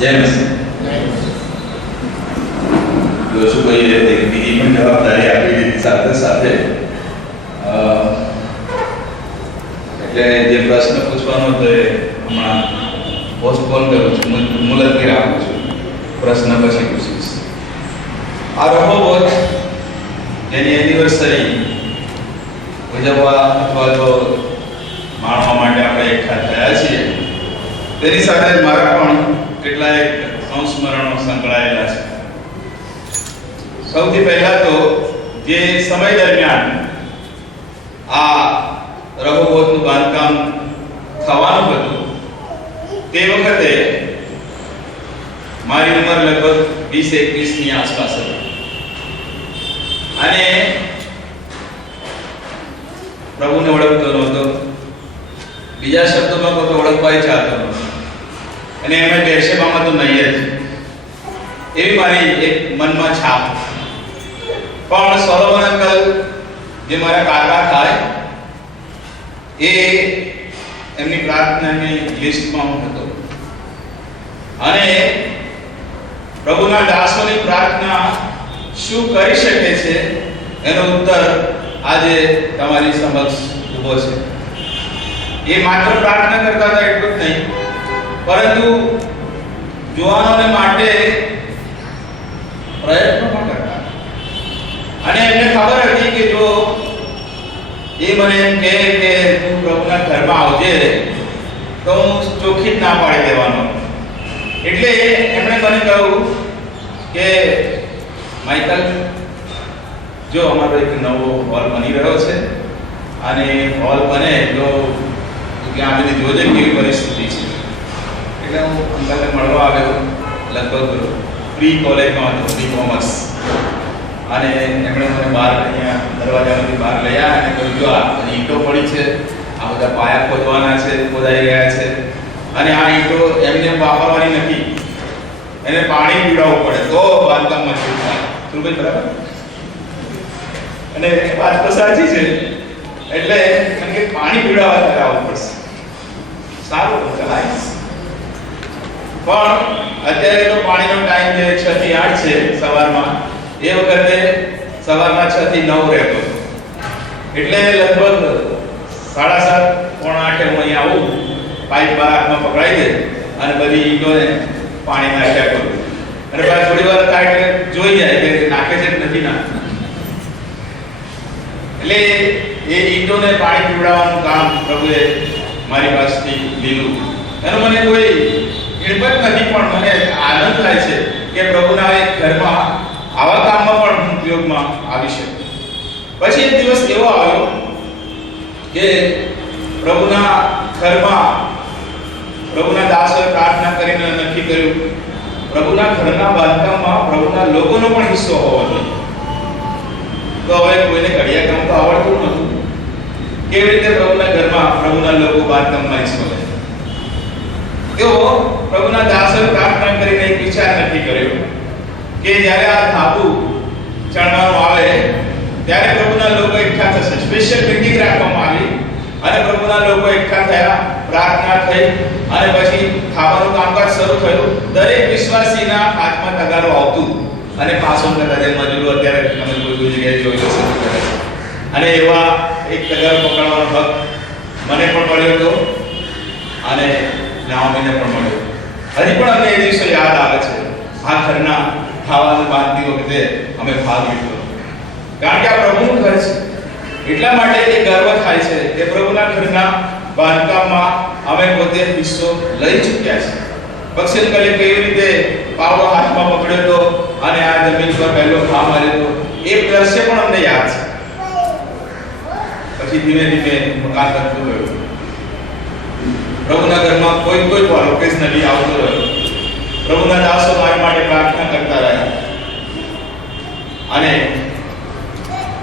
જય મસી જોશું કઈ રીતે બીજી પણ જવાબદારી આપી દીધી સાથે સાથે એટલે જે પ્રશ્ન પૂછવાનો હતો એ હમણાં પોસ્ટપોન કરું છું, મુલતવી રાખું છું, પ્રશ્ન પછી પૂછીશ. આ રહોબોટ જેની એનિવર્સરી ઉજવવા અથવા તો માણવા માટે આપણે એકઠા થયા છીએ તેની સાથે મારા પણ કેટલાક સંસ્મરણો સંકળાયેલા છે. સૌથી પહેલા તો જે સમય દરમિયાન આ રહોબોટનું બાંધકામ થવાનું હતું તે વખતે મારી ઉંમર લગભગ 20-21 ની આસપાસ હતી અને પ્રભુને ઓળખતો નહોતો, બીજા શબ્દોમાં કોઈ ઓળખવાય ચાહતો નહોતો અને એમાં બેરશેબામાં તો નહીં જ, એવી મારી એક મનમાં છાપ. પણ સોલોમન અંકલ જે મારા કાકા થાય એ એમની પ્રાર્થનાની લિસ્ટમાં હું હતો અને પ્રભુના દાસોની પ્રાર્થના શું કરી શકે છે એનો ઉત્તર આજે તમારી સમક્ષ ઊભો છે. એ માત્ર પ્રાર્થના કરતા હતા એટલું જ નહીં, પરંતુ જુવાનોને માટે પ્રયત્નો પણ કરતા અને એમને ખબર હતી કે જો એ મને એમ કહે કે તું પ્રભુના ઘરમાં આવજે તો હું ચોખ્ખી જ ના પાડી દેવાનો. એટલે એમણે મને કહ્યું કે માઇકલ, જો અમારો એક નવો હોલ બની રહ્યો છે અને હોલ બને તો ત્યાં આવીને જોજે કેવી પરિસ્થિતિ છે. એટલે હું અંકલને મળવા આવ્યો, લગભગ પ્રી કોલેજમાં હતો, પ્રી કોમર્સ, અને એમણે મને બહાર અહીંયા દરવાજામાંથી બહાર લઈ આવ્યા અને કહ્યું જો આ ઈંટો પડી છે, આ બધા પાયા ખોદવાના છે, ખોદાઈ રહ્યા છે અને આ ઈંટો એમને વાપરવાની નથી, એને પાણી પીવડાવવું પડે તો બાંધકામમાં શું થાય. શું ભાઈ બરાબર? અને વાત તો સાચી છે. એટલે મને કે પાણી પીવડાવવા કરાવવું પડશે. સારું ચલાવીશ. પણ અત્યારે તો પાણીનો ટાઈમ જે 6 થી 8 છે સવારમાં, એ વખતે સવારના 6 થી 9 રહેતો. એટલે લગભગ 7:30 પોણા 8 હું અહીંયા આવું, પાઇપ હાથમાં પકડાઈ દે અને બધી ઈંટોને પાણી નાખ્યા કરું અને પછી થોડી વાર થાય એટલે જોઈ જાય કે નાખે છે કે નથી નાખતા. એટલે એ ઈંટોને પાણી પીવડાવવાનું કામ પ્રભુએ મારી પાસેથી લીધું. એનો મને કોઈ હિંમત નથી, પણ મને આનંદ થાય છે કે પ્રભુના એક ઘરમાં આવા કામમાં પણ ઉપયોગમાં આવી શકે. પછી એક દિવસ એવો આવ્યો કે પ્રભુના ઘરમાં પ્રભુના દાસોએ પ્રાર્થના કરીને નક્કી કર્યું પ્રભુના ઘરના બાંધકામમાં પ્રભુના લોકોનો પણ હિસ્સો હોવો જોઈએ. તો હવે કોઈને કડિયા કામ તો આવડતું નહોતું, કેવી રીતે પ્રભુના ઘરમાં પ્રભુના લોકો બાંધકામમાં હિસ્સો લે. તેઓ પ્રભુના દાસોએ પ્રાર્થના કરીને એક વિચાર નક્કી કર્યો કે જ્યારે આ ધાબુ ચણવાનું આવે ત્યારે પ્રભુના લોકો એકઠા થશે. સ્પેશિયલ મીટિંગ રાખવામાં આવી અને પ્રભુના લોકો એકઠા થયા, પ્રાર્થના થઈ અને પછી ખાવાનું કામકાજ શરૂ થયું. દરેક વિશ્વાસીના હાથમાં તગારો આવતું અને પાછો કરતા જે મજૂરો અત્યારે તમે કોઈ જગ્યાએ જોઈ લો છો અને એવા એક તગારો પકડવાનો હક મને પણ મળ્યો હતો અને નાઓમીને પણ મળ્યો. હજી પણ અમને એ દિવસો યાદ આવે છે. આ ઘરના ખાવાનું બાંધતી વખતે અમે ભાગ લીધો, કારણ કે આ પ્રભુનું ઘર છે. એટલા માટે એ ગર્વ થાય છે કે પ્રભુના ઘરના બાંધકામમાં અમે પોતે હિસ્સો લઈ ચૂક્યા છે. બક્ષેલકલે કેવી રીતે પાવડો હાથમાં પકડ્યો હતો અને આ જમીન પર પહેલો ઘા માર્યો હતો એ દ્રશ્ય પણ અમને યાદ છે. પછી ધીમે ધીમે મકાન બનતું ગયું. પ્રભુના ઘરમાં કોઈ પણ ઓકેશનલી આવતો રહ્યો. પ્રભુના દાસો મારા માટે પ્રાર્થના કરતા રહ્યા અને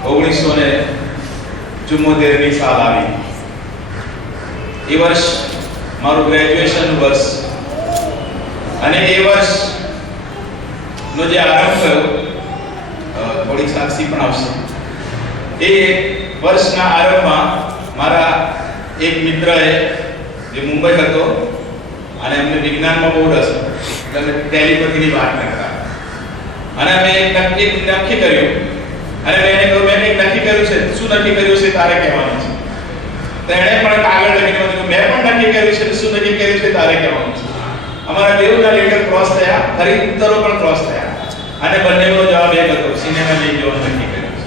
1974 ની સાલ આવી. એ વર્ષ મારું ગ્રેજ્યુએશન વર્ષ અને એ વર્ષ નો જે આરંભ થયો, થોડી સાક્ષી પણ આવશે. એ વર્ષના આરંભમાં મારા એક મિત્રએ જે મુંબઈ હતો અને એમને વિજ્ઞાનમાં બહુ રસ હતો એટલે અમે ટેલિપથીની વાત કરતા અને અમે નક્કી કર્યું અને મેં એક નક્કી કર્યું છે. શું નક્કી કર્યું છે તારે કહેવાનું છે. તેણે પણ કાગળ લખીને કીધું મેં પણ નક્કી કર્યું છે. શું નક્કી કર્યું છે તારે કહેવાનું છે. અમારા બેઉના લેટર ક્રોસ થયા, ફરી ઉત્તરો પણ ક્રોસ થયા અને બંનેનો જવાબ એક હતો, સિનેમા લઈ જવાનું નક્કી કર્યું છે.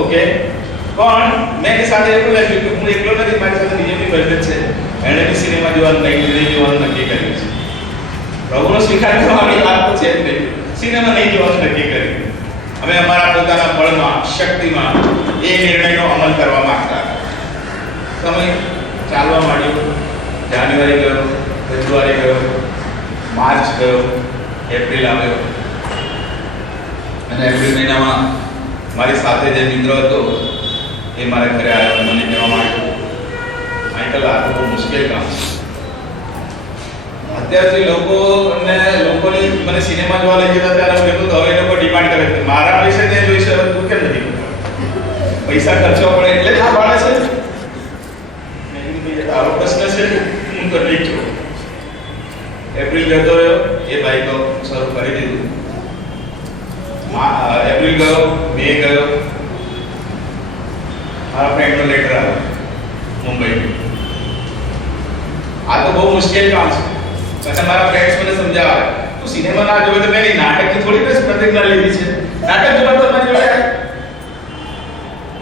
ઓકે, પણ મેં સાથે એવું લખ્યું કે હું એકલો નથી, મારી સાથે બીજો બી ભાઈ છે, એણે બી સિનેમા જોવાનું નહીં જોવાનું નક્કી કર્યું છે. પ્રભુનો સ્વીકાર કરવાની વાત તો છે જ નહીં, સિનેમા નહીં જોવાનું નક્કી કર્યું. અમે અમારા પોતાના બળમાં, શક્તિમાં એ નિર્ણયનો અમલ કરવા માંગતા હતા. સમય ચાલવા માંડ્યો. જાન્યુઆરી ગયો, ફેબ્રુઆરી ગયો, માર્ચ ગયો, એપ્રિલ આવ્યો અને એપ્રિલ મહિનામાં મારી સાથે જે મિત્ર હતો એ મારા ઘરે આવ્યો. મને કહેવા માંડ્યો, માઇકલ આ તો બહુ મુશ્કેલ કામ છે. અત્યારથી લોકોની મને સિનેમા જોવા લઈ જતા ત્યારે હું કીધું હવે એ લોકો ડિમાન્ડ કરે છે મારા વિશે તે જોઈશે, હવે તું કેમ નથી કરતો? પૈસા ખર્ચવા પડે એટલે આ પાડે છે. તારો પ્રશ્ન છે, હું તો ઠીક છું. એપ્રિલ જતો રહ્યો, એ ભાઈ તો શરૂ કરી દીધું. એપ્રિલ ગયો, મે ગયો, મારા ફ્રેન્ડનો લેટર આવ્યો મુંબઈ. આ તો બહુ મુશ્કેલ કામ છે. પછી મારા ફ્રેન્ડ્સ મને સમજાવે, તું સિનેમા ના જોવે તો મેં નાટકની થોડી પ્રતિજ્ઞા લીધી છે, નાટક જોવા તો મારી જોડે.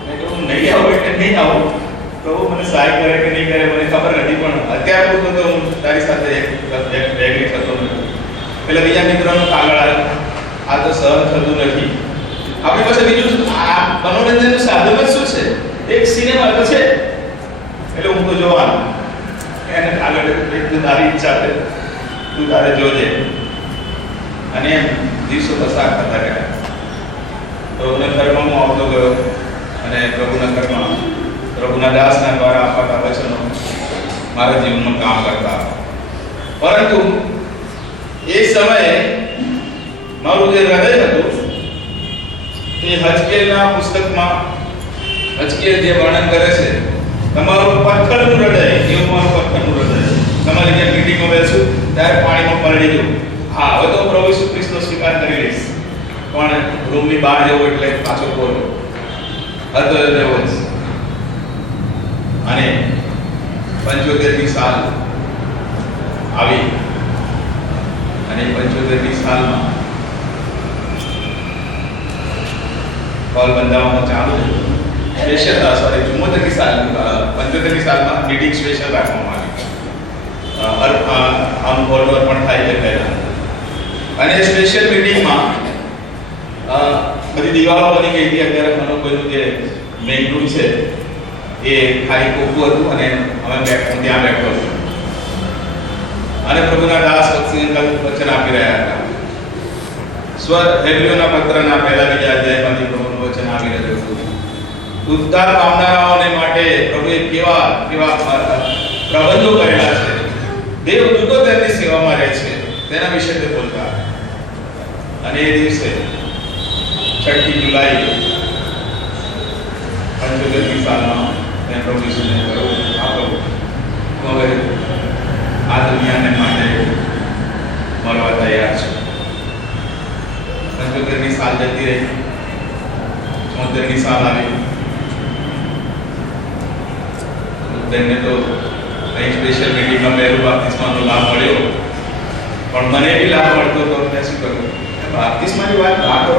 મેં કહ્યું નહીં આવું એટલે નહીં આવું. પ્રભુ મને સહાય કરે કે નહીં કરે મને ખબર નથી, પણ અત્યાર પૂરતો તો હું તારી સાથે એગ્રી થતો નથી. પેલા બીજા મિત્રોનો કાગળ આવ્યો, આ તો સહન થતું નથી. આપણી પાસે બીજું આ મનોરંજનનું સાધન જ શું છે? એક સિનેમા તો છે, એટલે હું તો જોવાનું. એને આગળ તારી ઈચ્છા છે, તું તારે જોજે. અને એમ દિવસો પસાર થતા ગયા. પ્રભુના ઘરમાં હું આવતો ગયો અને પ્રભુના ઘરમાં પ્રભુના દાસના દ્વારા અપાતા વચનો મારા જીવનમાં કામ કરતા. પરંતુ એ સમયે મારું જે હૃદય હતું એ હજકેલના પુસ્તકમાં હજકેલ જે વર્ણન કરે છે, તમારું પથ્થરનું હૃદય એવું મારું પથ્થરનું હૃદય. તમારી જે મીટિંગમાં બેસું ત્યારે પાણીમાં પલળી જવું. હા, હવે તો પ્રભુ ઈસુ ખ્રિસ્તનો સ્વીકાર કરી લઈશ, પણ રૂમની બહાર જવું એટલે પાછો બોલો હતો એવો જ. અને 75મી સાલ આવી અને 75મી સાલમાં હોલ બંધાવવામાં ચાલુ સ્પેશિયલ 74મી સાલ 75મી સાલમાં મીટિંગ સ્પેશિયલ રાખવામાં આવી. આમ હોલ પણ થાય છે પહેલા. અને સ્પેશિયલ મીટિંગમાં બધી દિવાલો બની ગઈ હતી. અત્યારે મને કોઈનું જે મેઇન રૂમ છે એ ખાલી કોકું હતું અને હું ત્યાં બેઠો હતો અને પ્રભુના દાસ વચન આપી રહ્યા હતા. હેબ્રીઓના પત્રના પહેલા બીજા અધ્યાયમાંથી પ્રભુનું વચન આવી રહ્યું હતું. ઉદ્ધાર પામનારાઓને માટે પ્રભુએ કેવા પ્રબંધો કરેલા છે. દેવદૂતો તેમની સેવામાં રહે છે, તેના વિશે તે બોલતા. અને એ દિવસે 6મી જુલાઈ 75મી સાલમાં મેં પ્રભુ ઈસુને કહ્યું, આપો હું હવે આ દુનિયાને માટે મરવા તૈયાર છું. 75મી સાલ જતી રહી, 74મી સાલ આવી. તેમને તો અહીં સ્પેશિયલ મીટિંગમાં પહેલું બાપ્તિસ્માનો લાભ મળ્યો, પણ મને બી લાભ મળતો તો મેં શું કર્યું? બાપ્તિસ્માની વાત ના કરો.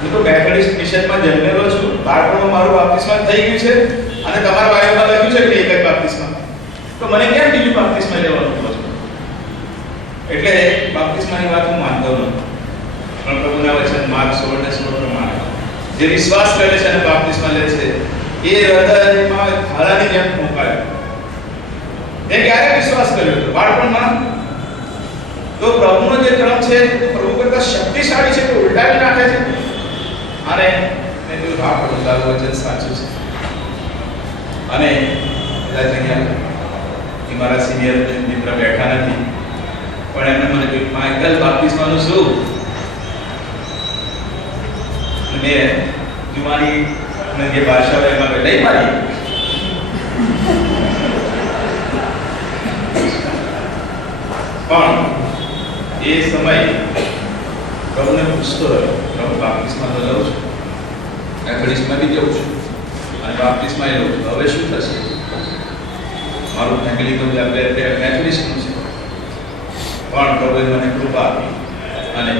હું તો મેથોડિસ્ટ મિશનમાં જન્મેલો છું, બાળપણમાં મારું બાપ્તિસ્મા થઈ ગયું છે અને તમારા બાઇબલમાં લખ્યું છે કે એક જ બાપ્તિસ્મા, તો મને કેમ બીજું બાપ્તિસ્મા લેવાનું કહો છો? એટલે બાપ્તિસ્માની વાત હું માનતો નથી, પણ પ્રભુના વચન માર્ક 16:16 પ્રમાણે જે વિશ્વાસ કરે છે અને બાપ્તિસ્મા લે છે એ હૃદયમાં ધારાની જેમ ફૂંકાય. મેં ક્યારે વિશ્વાસ કર્યો હતો? બાળપણમાં. તો પ્રભુનો જે ક્રમ છે પ્રભુ કરતા શક્તિશાળી છે, તો ઉલટાવી નાખે છે. અને મેં કહ્યું હા પ્રભુ તારું વચન સાચું છે. અને બધા જગ્યા એ મારા સિનિયર મિત્ર બેઠા નથી, પણ એમને મને કહ્યું માઇકલ બાપ્તિસ્માનું શું? મેં જુમાની જે ભાષા હોય એમાં લઈ મારી. પણ એ સમય પ્રભુને પૂછતો રહ્યો, પ્રભુ બાપ્તિસ્મા તો લઉં છું, એફડીસમાં બી જઉં છું અને બાપ્તિસ્મા લઉં છું, હવે શું થશે? મારું ફેમિલી તો મેથોડિસ્ટનું છે. પણ પ્રભુએ મને કૃપા આપી અને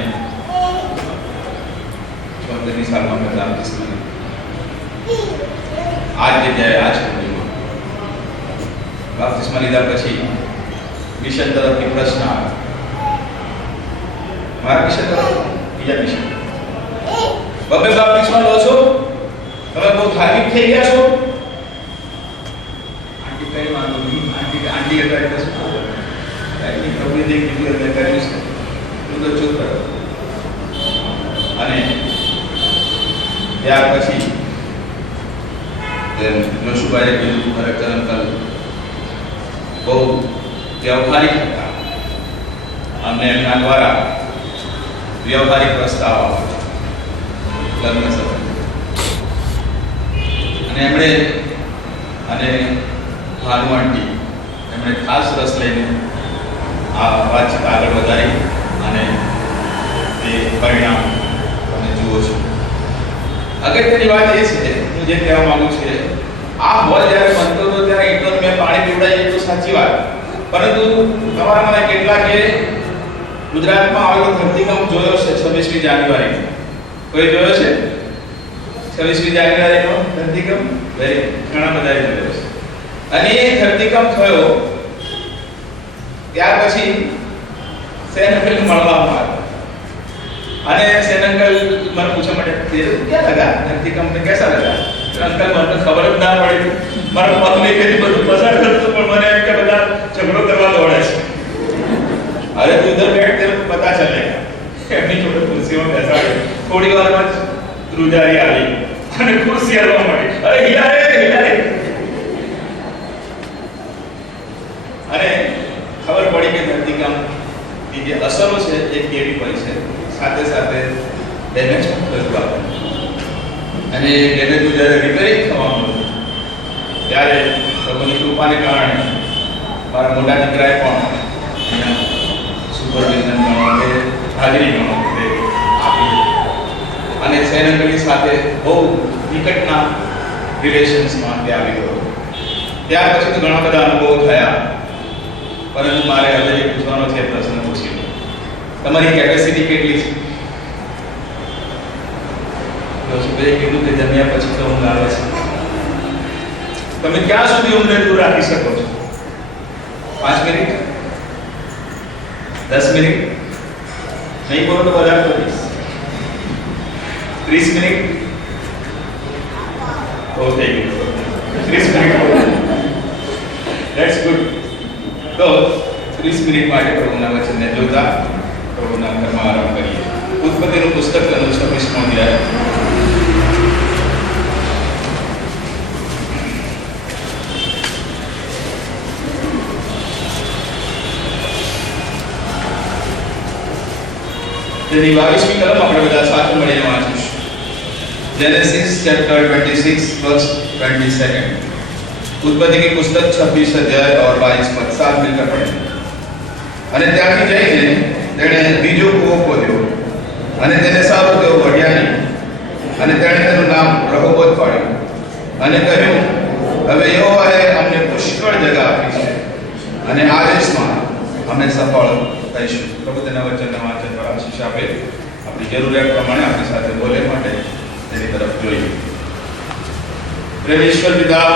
74 સાલમાં મેં બાપ્તિસ્મા લીધો. આ જગ્યાએ આ છોકરીમાં બાપ્તિસ્મા લીધા પછી મિશન તરફથી પ્રશ્ન આવ્યો. મારા મિશન તરફ બીજા મિશન, બબે બાપ્તિસ્મા લો છો, તમે બહુ ધાર્મિક થઈ ગયા છો. આંટી કઈ વાંધો નહીં, આંટી અત્યારે કશું કઈ પ્રભુએ જે કીધું મેં કર્યું છે, તું તો ચૂપ કરો. અને ત્યાર પછી નશુભાઈએ કીધું ખરેખર અંકલ બહુ વ્યવહારિક હતા, અમને એમના દ્વારા વ્યવહારિક પ્રસ્તાવ આવ્યો લગ્ન સંબંધ, અને એમણે અને ભાનુ આંટી એમણે ખાસ રસ લઈને આ વાતચીત આગળ વધારી અને એ પરિણામ તમે જુઓ છો. અગત્યની વાત એ છે, હું જે કહેવા માંગુ છું, આ હોલ જ્યારે બનતો હતો ત્યારે એટલો મેં પાણી પીવડાવી, એ તો સાચી વાત, પરંતુ તમારામાં કેટલાકે ગુજરાતમાં આવેલો ધરતીકંપ જોયો છે 26મી જાન્યુઆરી? કોઈ જોયો છે 26મી જાન્યુઆરીનો ધરતીકંપ? ઘણા બધાએ જોયો છે. અને એ ધરતીકંપ થયો ત્યાર પછી સેન અંકલ મળવામાં આવ્યો અને સેન અંકલ મને પૂછવા માટે ક્યાં લગા ધરતીકંપ ને કેસા લગા? અંકલ મને ખબર જ ના પડી, મારા પગ નહીં કરી બધું પસાર કરતો, પણ મને એમ કે બધા ઝઘડો કરવા દોડે છે. અરે તું ઉધર બેઠ, તેરે પતા ચલેગા. એમની જોડે ખુરશીમાં બેસાડી, થોડી વારમાં જ ધ્રુજારી આવી અને ખુરશી હલવા મળી. અરે હિલા રે, હિલા રે. અને ખબર પડી કે ધરતીકંપ ની જે અસરો છે એ કેવી પડી છે, સાથે સાથે ડેમેજ પણ થયું આપણને. અને ડેમેજ જ્યારે રિપેરિંગ થવાનું ત્યારે પ્રભુની કૃપાને કારણે મારા મોટા દીકરાએ પણ અહીંયા સુપરવિઝન માટે હાજરી ગણો આપી અને સેનગરી સાથે બહુ નિકટના રિલેશન્સમાં તે આવી ગયો. ત્યાર પછી તો ઘણા બધા અનુભવો થયા, પરંતુ મારે હવે જે પૂછવાનો છે પ્રશ્ન પૂછી લો, તમારી કેપેસિટી કેટલી છે? જોશુભાઈએ કીધું કે જમ્યા પછી તો ઊંઘ આવે છે. તમે ક્યાં સુધી ઊંઘને દૂર રાખી શકો છો? 5 મિનિટ, 10 મિનિટ? નહીં બોલો તો વધારે તો 30 મિનિટ? બહુ થઈ ગયું, 30 મિનિટ. That's good. તો 30 મિનિટ માટે પ્રભુના વચનને જોતા પ્રભુના ઘરમાં આરામ કરીએ. ઉત્પત્તિનું પુસ્તક 26મો અધ્યાય. તેની 22મી કલમ આપણે બધા સાથે મળીને વાંચીશું. Genesis ચैप्टर 26 verse 22. उत्पत्ति की पुस्तक 26 अध्याय और 22 पद साथ मिलकर पढ़ें. અને ત્યાંથી જઈને તેણે બીજો કૂવો ખોદ્યો અને તેને સારો તેવો વઢ્યા નહીં, અને તેણે તેનું નામ રહોબોત પાડ્યું અને કહ્યું, હવે યહોવાએ અમને પુષ્કળ જગ્યા આપી છે અને આ દેશમાં અમે સફળ થઈશું. પ્રભુ તેના વચનના વાંચન પર આશીષ આપે, આપણી જરૂરિયાત પ્રમાણે આપણી સાથે બોલે માટે તેની તરફ જોઈએ. પ્રેમ ઈશ્વર પિતા,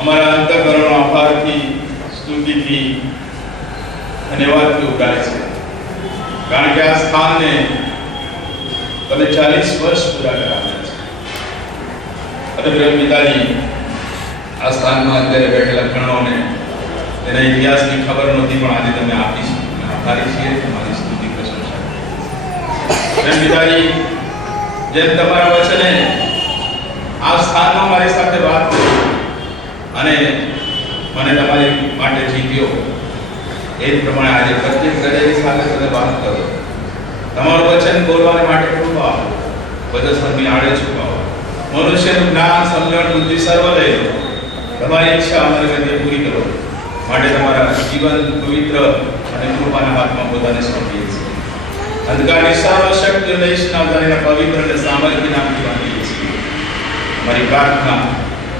અમારા અંતઃકરણો આભારથી, સ્તુતિથી, ધન્યવાદથી ઉગાડે છે, કારણ કે આ સ્થાનને તમે 40 વર્ષ પૂરા કરાવ્યા છે. અને પ્રેમ પિતાજી, આ સ્થાનમાં અત્યારે બેઠેલા ઘણાઓને તેના ઇતિહાસની ખબર નહોતી, પણ આજે તમે આપી છે. આભારી છીએ, તમારી સ્તુતિ પ્રશંસા. પ્રેમ પિતાજી, જેમ તમારા વચને આ સ્થાનમાં મારી સાથે વાત કરી અને મને તમારી માટે જીત્યો, એ જ પ્રમાણે આજે પ્રત્યેક દરેક સાથે તમે વાત કરો. તમારું વચન બોલવાને માટે કૃપા આપો, બદસરની આડે છુપાવો, મનુષ્યનું જ્ઞાન, સમજણ, બુદ્ધિ સર્વ લઈ લો. તમારી ઈચ્છા અમારી મધ્ય પૂરી કરો. માટે તમારા જીવન પવિત્ર અને કૃપાના હાથમાં પોતાને સોંપીએ છીએ. અંધકારની સર્વ શક્તિઓ લઈશના પવિત્ર અને સામર્થ્ય નામથી બાંધીએ છીએ. અમારી પ્રાર્થના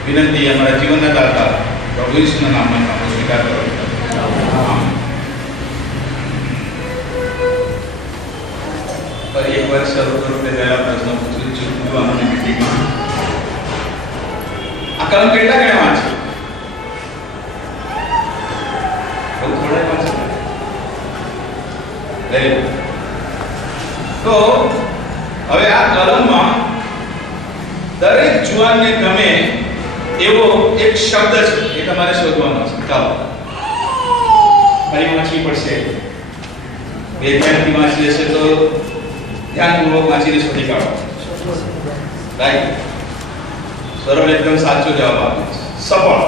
વિનંતી અમારા જીવનના દાતા પ્રભુ ઈસુના નામમાં સ્વીકાર કરો. એક વર્ષ શરૂ કરું તે પહેલા પ્રશ્ન પૂછું છું યુવાનોની મીટિંગમાં આ કલમ કેટલા ગણા વાંચે? બહુ થોડા વાંચે. Very good. તો હવે આ કલમમાં દરેક જુવાનને ગમે એવો એક શબ્દ છે એ તમારે શોધવાનો છે. ચાલો ફરી વાંચવી પડશે. બે ધ્યાનથી વાંચી લેશે તો ધ્યાનપૂર્વક વાંચીને શોધી કાઢો. રાઈટ. સરળ એકદમ સાચો જવાબ આપે છે. સફળ.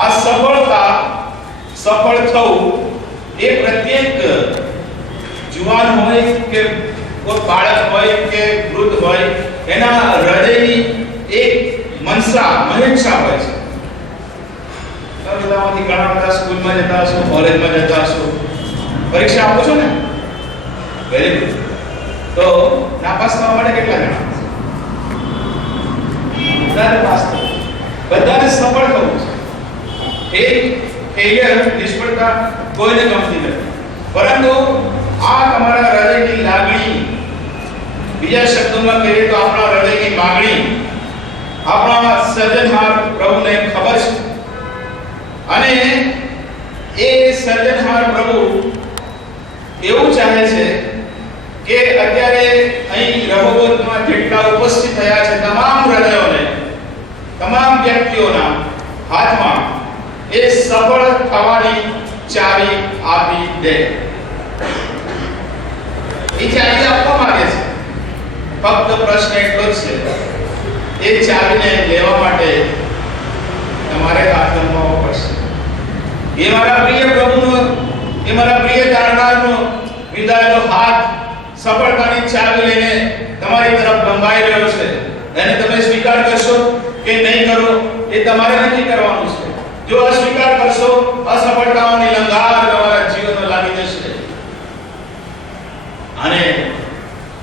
આ સફળતા, સફળ થવું એ પ્રત્યેક જુવાન હોય કે કોઈ બાળક હોય કે વૃદ્ધ હોય એના હૃદયની એક મનસા, મહેચ્છા હોય છે. બધામાંથી ઘણા બધા સ્કૂલમાં જતા હશો, કોલેજમાં જતા હશો, પરીક્ષા આપો છો ને? Very good. તો નાપાસ થવા માટે કેટલા જણા? બધાને પાસ થવું, બધાને સફળ થવું છે. એક ફેલિયર, નિષ્ફળતા કોઈને ગમતી નથી. પરંતુ આ તમારા હૃદયની લાગણી, બીજા શબ્દોમાં કહીએ તો આપણા હૃદયની માંગણી આપણા સર્જનહાર પ્રભુને ખબર છે. અને એ સર્જનહાર પ્રભુ એવું ચાહે છે કે અત્યારે અહીં રહોબોતમાં જેટલા ઉપસ્થિત થયા છે તમામ હૃદયોને, તમામ વ્યક્તિઓના હાથમાં એ સફળ થવાની ચાવી આપી દે. એ ચાવી આપવા માંગે છે. ફક્ત પ્રશ્ન એટલો જ છે, એ ચાવીને લેવા માટે તમારે હાથ લંબાવવો પડશે. એ મારા પ્રિય પ્રભુનો, એ મારા પ્રિય જાણનારનો વિદાયનો હાથ સફળતાની ચાવી લઈને તમારી તરફ લંબાઈ રહ્યો છે. એને તમે સ્વીકાર કરશો કે નહીં કરો એ તમારે નક્કી કરવાનું છે. જો અસ્વીકાર કરશો, અસફળતાઓની લંગાર તમારા જીવનમાં લાગી જશે. અને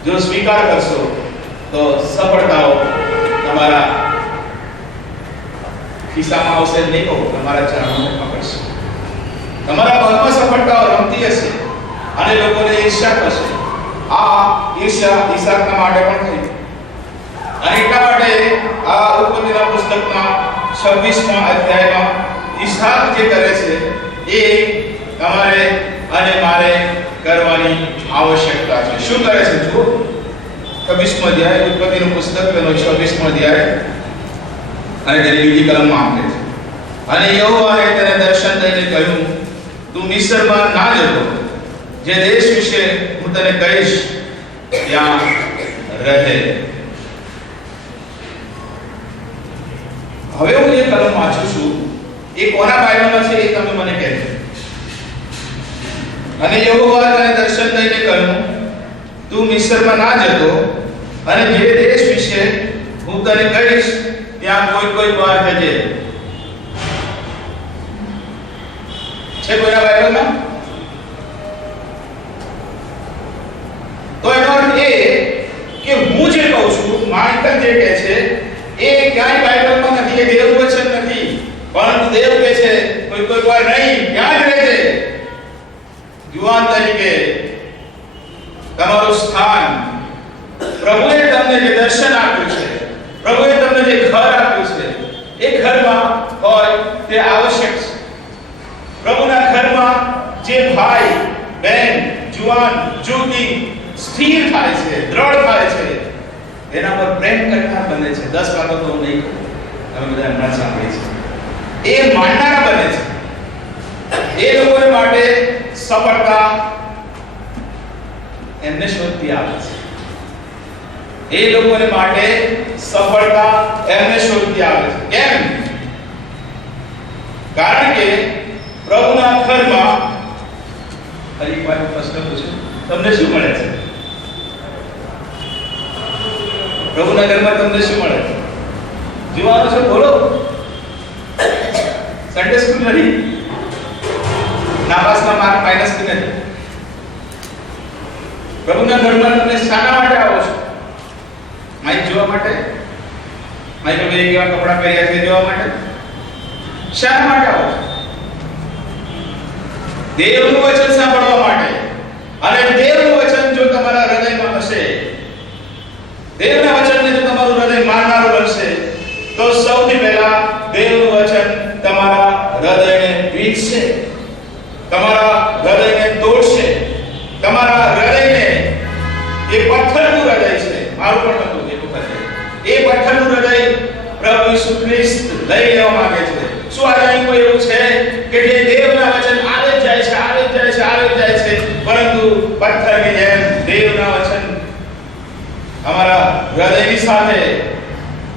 જો સ્વીકાર કરશો તો સફળતાઓ તમારા ખિસ્સામાં આવશે નહીં, કહો તમારા ચરણોને પકડશે. તમારા પગમાં સફળતાઓ રમતી હશે અને લોકોને ઈર્ષ્યા થશે. આ ઈર્ષ્યા ઈસાકના માટે પણ થઈ. અને એટલા માટે આ ઉત્પત્તિના પુસ્તકના 26મા અધ્યાયમાં ઈસાક જે કરે છે એ તમારે અને મારે કરવાની આવશ્યકતા છે. શું કરે છે? જો 26મો અધ્યાય, ઉત્પત્તિનું પુસ્તક તેનો 26મો અધ્યાય અને તેની બીજી કલમમાં આપે છે. અને યહોવાએ તેને દર્શન દઈને કહ્યું, તું મિસ્રમાં ના જતો, જે દેશ વિશે હું તને કહીશ ત્યાં રહે. હવે હું જે કલમ વાંચું છું એ કોના બાઇબલમાં છે એ તમે મને કહેજો. અને યહોવા તને દર્શન દઈને કહ્યું, તું મિસ્રમાં ના જતો, અને જે દેશ વિશે હું તને કહીશ ત્યાં કોઈ વાર જજે. છે કોઈના બાઇબલમાં? તો એનો અર્થ એ કે હું જે કહું છું, માણકર જે કહે છે એ ક્યાંય બાઇબલમાં નથી, એ દેવ વચન નથી. પરંતુ દેવ કહે છે કોઈ વાર નહીં, ત્યાં જ રહેજે. યુવાન તરીકે તમારું સ્થાન, પ્રભુએ તમને જે દર્શન આપ્યું છે, પ્રભુએ તમને જે ઘર આપ્યું છે, એ ઘરમાં હોય તે આવશ્યક છે. પ્રભુના ઘરમાં જે ભાઈ, બહેન, જુવાન, જુગી સ્થિર થાય છે, દ્રઢ થાય છે, એના પર પ્રેમ કરનાર બને છે. 10 વાતો તો નહીં કહું, તમે બધા હમણાં સાંભળી છે. એ માનનારા બને છે. એ લોકો માટે સફળતા એમને શોધતી આવે છે. એ લોકોને માટે સફળતા એમને શોધતી આવે છે. કેમ? કારણ કે પ્રભુના ઘરમાં, ફરી એક પ્રશ્ન પૂછું, તમને શું મળે છે? પ્રભુના ઘરમાં તમને શું મળે છે? જીવાનો છો બોલો. સન્ડે સ્કૂલ નથી, નાપાસના માર્ક માઈનસ થી નથી. પ્રભુના ઘરમાં તમે શાના માટે આવો છો? માઈક જોવા માટે? માઈક બે કેવા કપડા પહેર્યા છે જોવા માટે? શા માટે આવો છો? દેવનું વચન સાંભળવા માટે. અને દેવનું વચન જો તમારા હૃદયમાં હશે, દેવના વચનને જો તમારું હૃદય માનનારું બનશે, તો સૌથી પહેલા દેવનું વચન તમારા હૃદયને વીંધશે, તમારા હૃદયને તોડશે, તમારા હૃદયને, એ પથ્થરનું હૃદય છે, મારું પણ હતું એ વખતે, એ પથ્થરનું હૃદય પ્રભુ ઈસુ ખ્રિસ્ત લઈ લેવા માંગે છે. શું આજે અહીં કોઈ એવું છે કે જે દેવના વચન આવે જ જાય છે, આવે જ જાય છે, આવે જ જાય છે, પરંતુ પથ્થરની જેમ દેવના વચન તમારા હૃદયની સાથે,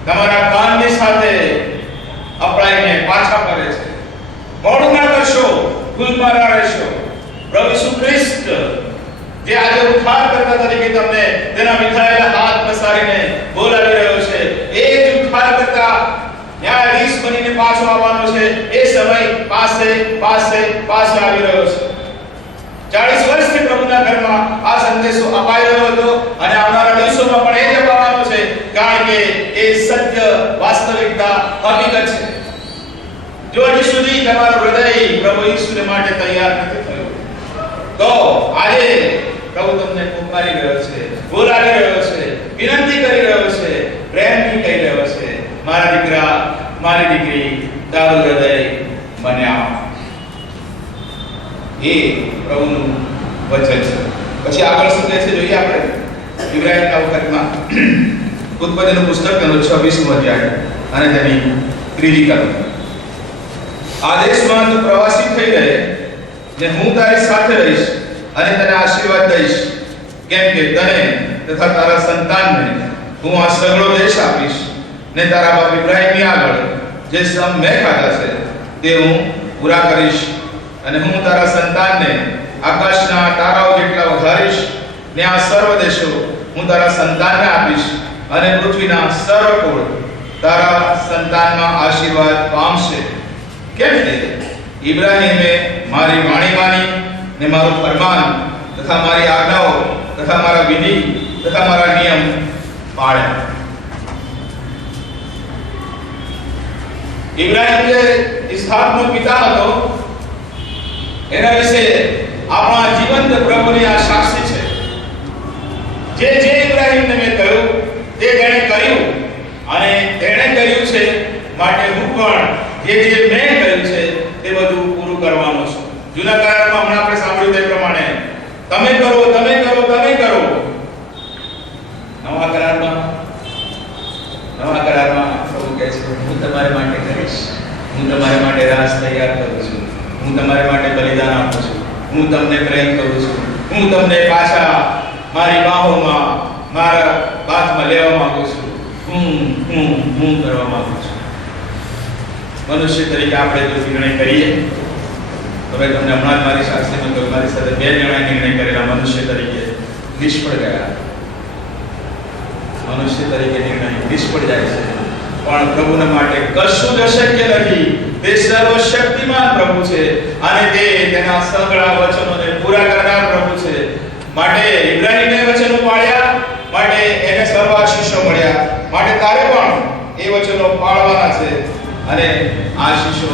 તમારા કાનની સાથે અપડાઈને પાછા કરે છે? મોડું ના કરશો, ભૂલમાં ના રહેશો. પ્રભુ ઈસુ ખ્રિસ્ત જે આજે ઉદ્ધારકર્તા તરીકે તમને તેના વિખાયેલા હાથ પસારીને બોલાવી રહ્યો છે, એ જ ઉદ્ધારકર્તા ન્યાયાધીશ બનીને પાછો આવવાનો છે. એ સમય પાસે આવી રહ્યો છે. 40 વર્ષથી પ્રભુના ઘરમાં આ સંદેશો અપાઈ રહ્યો હતો અને આવનારા દિવસોમાં પણ એ જ અપાવવાનો છે, કારણ કે એ સત્ય, વાસ્તવિકતા, હકીકત છે. જો હજી સુધી તમારું હૃદય પ્રભુ ઈસુને માટે તૈયાર નથી થયું, તો આજે પ્રભુ તમને પુકારી રહ્યો છે, બોલાવી રહ્યો છે, વિનંતી કરી રહ્યો છે, પ્રેમથી કહી રહ્યો છે, મારા દીકરા, મારી દીકરી, તારું હૃદય મને આપ. એ પ્રભુનું વચન છે. પછી આગળ શું કહે છે જોઈએ આપણે ઇબ્રાહીમના વખતમાં ઉત્પત્તિનું પુસ્તક તેનો 26મો અધ્યાય અને તેની 3જી કલમ. આ દેશમાં તું પ્રવાસી થઈ રહે ને હું તારી સાથે રહીશ અને તને આશીર્વાદ દઈશ, કેમ કે તને તથા તારા સંતાનને હું આ સગળો દેશ આપીશ ને તારા બાપ ઇબ્રાહીમની આગળ જે શ્રમ મેં ખાધા છે તે હું પૂરા કરીશ, અને હું તારા સંતાનને આકાશના તારાઓ જેટલા વધારીશ ને આ સર્વ દેશો હું તારા સંતાનને આપીશ, અને પૃથ્વીના સર્વ કુળ તારા સંતાનમાં આશીર્વાદ પામશે. કેમ કે ઇબ્રાહીમે મારી વાણી માની ને મારું ફરમાન તથા મારી આજ્ઞાઓ તથા મારા વિધિ તથા મારા નિયમ પાળ્યા. ઇબ્રાહીમ જે ઇસ્હાકનો પિતા હતો, એના વિશે આપણા જીવંત પ્રભુની આ સાક્ષી છે. જે ઇબ્રાહીમને મેં કહ્યું તે તેણે કર્યું, અને તેણે કર્યું છે માટે હું પણ જે મેં કર્યું છે તે બધું પૂરું કરવાનો છું. જૂના કરારમાં હમણાં આપણે સાંભળ્યું તે પ્રમાણે તમે કરો, તમે કરો, તમે કરો. નવા કરારમાં પ્રભુ કહે છે હું તમારા માટે કરીશ, હું તમારા માટે રાસ તૈયાર કરું છું, હું તમારા માટે બલિદાન આપું છું, હું તમને પ્રેમ કરું છું, હું તમને પાછા મારી બાહોમાં, મારા હાથમાં લેવા માંગુ છું, હું કરવા માંગુ છું. મનુષ્ય તરીકે આપણે જો નિર્ણય કરીએ, હવે તમને હમણાં જ મારી શાસ્ત્રીમાં કહ્યું, મારી સાથે 2 જણા નિર્ણય કરેલા મનુષ્ય તરીકે નિષ્ફળ ગયા. મનુષ્ય તરીકે નિર્ણય નિષ્ફળ જાય છે, પણ પ્રભુના માટે કશું જ અશક્ય નથી. તે સર્વશક્તિમાન પ્રભુ છે અને તે તેના સગળા વચનોને પૂરા કરનાર પ્રભુ છે. માટે ઇબ્રાહીમે વચનો પાળ્યા, માટે એને સર્વ આશીષો મળ્યા, માટે તારે પણ એ વચનો પાળવાના છે અને આશીષો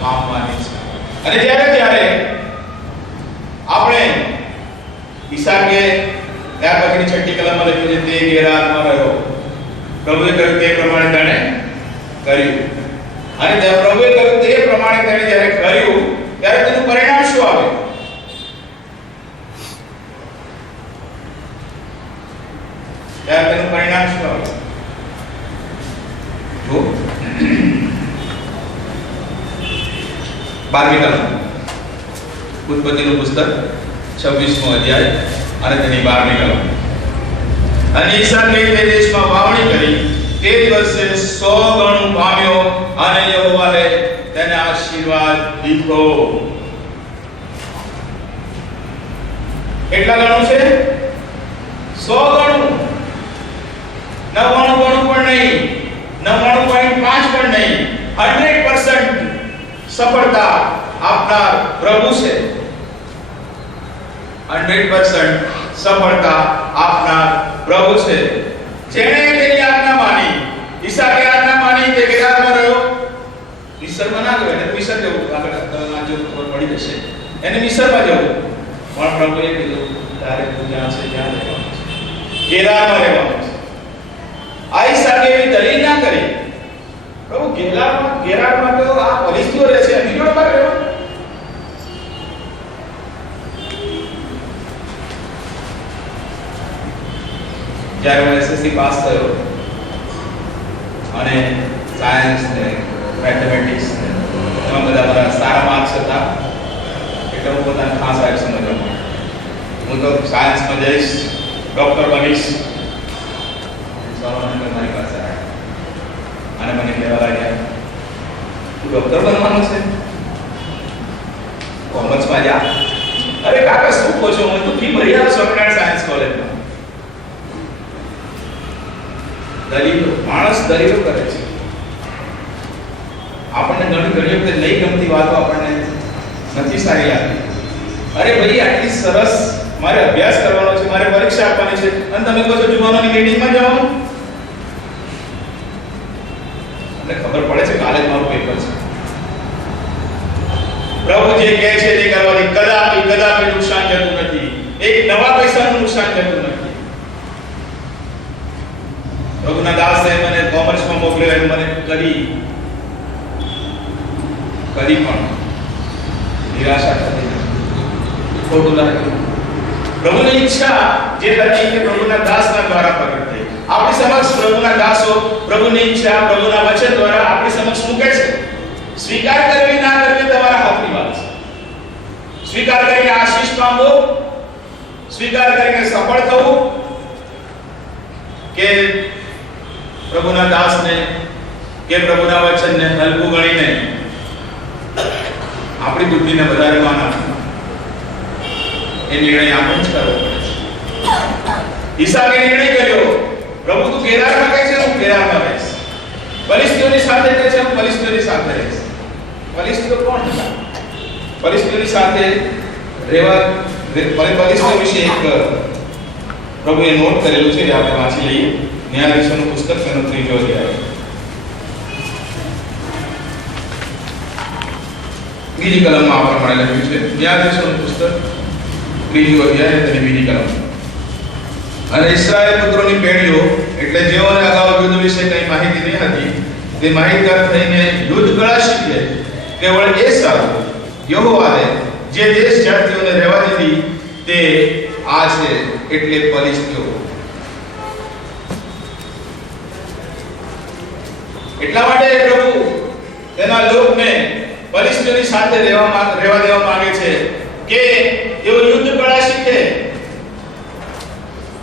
પામવાની છે. અને ત્યારે આપણે ઈસાકે ત્યાર પછીની 6ઠી કલમમાં લખ્યું છે, તે ગેરારમાં રહ્યો. પ્રભુએ કહ્યું તે પ્રમાણે તેણે કર્યું, અને પ્રભુએ કહ્યું તે પ્રમાણે તેણે જ્યારે કર્યું ત્યારે તેનું પરિણામ શું આવ્યું? ત્યારે તેનું પરિણામ શું આવ્યું? જો 12મી કલમ ઉત્પત્તિનું પુસ્તક 26મો અધ્યાય અને તેની 12મી કલમ. અને ઈસાકે તે દેશમાં વાવણી કરી, તે દિવસે 100 ગણું પામ્યો, અને યહોવાએ તેને આશીર્વાદ દીધો. કેટલા ગણું છે? 100 ગણું. 99 ગણું પણ નહીં, 99.5 પણ નહીં, 100% સફળતા આપનાર પ્રભુ છે. 100% સફળતા આપનાર પ્રભુ છે. જેણે તેની આજ્ઞા માની, ઈસાકે આજ્ઞા માની તે કેદારમાં રહ્યો. મિસ્રમાં ના ગયો, એને મિસ્ર જવું, આગળ જો ખબર પડી જશે, એને મિસ્રમાં જવું. પણ પ્રભુએ કીધું તારે તું જ્યાં છે ત્યાં રહેવાનું છે, કેદારમાં રહેવાનું છે. આ ઈસાકે એવી દલીલ ના કરી. પ્રભુ ગેરારમાં તો આ પરિસ્થિતિઓ રહે છે, બીજોડમાં રહ્યો. જ્યારે હું એસએસસી પાસ થયો અને સાયન્સ ને મેથેમેટિક્સ ને એમાં બધા મારા સારા માર્ક્સ હતા, એટલે હું પોતાને ખાસ સાહેબ સમજવા હું તો સાયન્સમાં જઈશ, ડોક્ટર બનીશ. મારી પાસે આવ્યા અને મને કહેવા લાગ્યા તું ડોક્ટર બનવાનો છે, કોમર્સમાં જા. અરે કાકા શું કહો છો, હું તો ફી ભરી આવ્યો સ્વામિનારાયણ સાયન્સ કોલેજમાં. દલીલો, માણસ દલીલો કરે છે. આપણને ઘણી વખતે નહીં ગમતી વાતો આપણને નથી સારી લાગતી. અરે ભાઈ આટલી સરસ મારે અભ્યાસ કરવાનો છે, મારે પરીક્ષા આપવાની છે અને તમે કહો છો જુવાનોની મીટિંગમાં જવાનું. મને ખબર પડે છે કાલે જ મારું પેપર છે. પ્રભુ જે કહે છે તે કરવાથી કદાપી નુકસાન જતું નથી. એક નવા પૈસાનું નુકસાન જતું નથી. પ્રભુના દાસે મને કોમર્સમાં મોકલ્યો અને મને કદી પણ નિરાશા થતી નથી, ખોટું લાગ્યું. પ્રભુની ઈચ્છા જે હતી કે પ્રભુના દાસના દ્વારા પ્રગટ થઈ. આપણી સમક્ષ પ્રભુના દાસો પ્રભુની ઈચ્છા પ્રભુના વચન દ્વારા આપણી સમક્ષ મૂકે છે. સ્વીકાર કરવી ના કરવી તમારા હાથની વાત છે. સ્વીકાર કરીને આશીષ પામો, સ્વીકાર કરીને સફળ થવું, કે પ્રભુના દાસને કે પ્રભુના વચનને હલકું ગણીને આપણી બુદ્ધિને વધારે માન આપવું, એ નિર્ણય આપણે જ કરવો પડે છે. ઈસાકે નિર્ણય કર્યો, પ્રભુ તું ગેરારમાં કહે છે હું ગેરારમાં રહીશ, ફલિસ્તીઓની સાથે કહે છે હું ફલિસ્તીઓની સાથે રહીશ. ફલિસ્તીઓ કોણ હતા? ફલિસ્તીઓની સાથે રહેવા, ફલિસ્તીઓ વિશે એક પ્રભુએ નોટ કરેલું છે, આપણે વાંચી લઈએ. ન્યાયાધીશોનું પુસ્તક એનો 3જો અધ્યાય, બીજી કલમમાં આપણને લખ્યું છે. ન્યાયાધીશોનું પુસ્તક 3જો અધ્યાય તેની બીજી કલમ. અને ઇસ્રાએલ પુત્રોની પેઢીઓ, એટલે જેઓને અગાઉ યુદ્ધ વિશે કંઈ માહિતી ન હતી, તે માહિતગાર થઈને યુદ્ધ કળા શીખે. કેવળ એ સારું, યહોવાએ જે દેશ જાતિઓને રહેવા દીધી તે આ છે, એટલે ફલિસ્તીઓ. એટલા માટે પ્રભુ તેના લોકને ફલિસ્તીઓની સાથે રહેવા દેવા માંગે છે કે તેઓ યુદ્ધ કળા શીખે.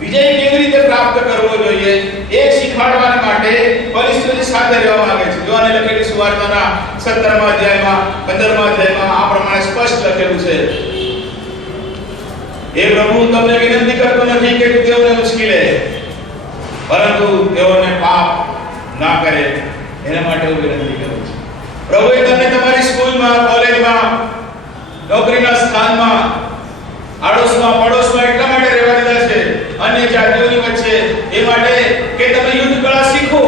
વિજય કેવી રીતે પ્રાપ્ત કરવો જોઈએ એ શીખવાડવા માટે ફલિસ્તીઓની સાથે રહેવા માંગે છે. યોહાને લખેલી સુવાર્તાના 17મા અધ્યાયમાં 15મા અધ્યાયમાં આ પ્રમાણે સ્પષ્ટ લખેલું છે. એ પ્રભુ તમને વિનંતી કરતો નથી કે તેઓને ઉચકી લે, પરંતુ તેઓને પાપ ના કરે એના માટે હું વિનંતી કરું છું. પ્રભુએ તમને તમારી સ્કૂલમાં, કોલેજમાં, નોકરીના સ્થાનમાં, આડોશમાં, પડોશમાં એટલા માટે રહેવા દીધા છે અન્ય જાતિઓની વચ્ચે, એ માટે કે તમે યુદ્ધ કળા શીખો,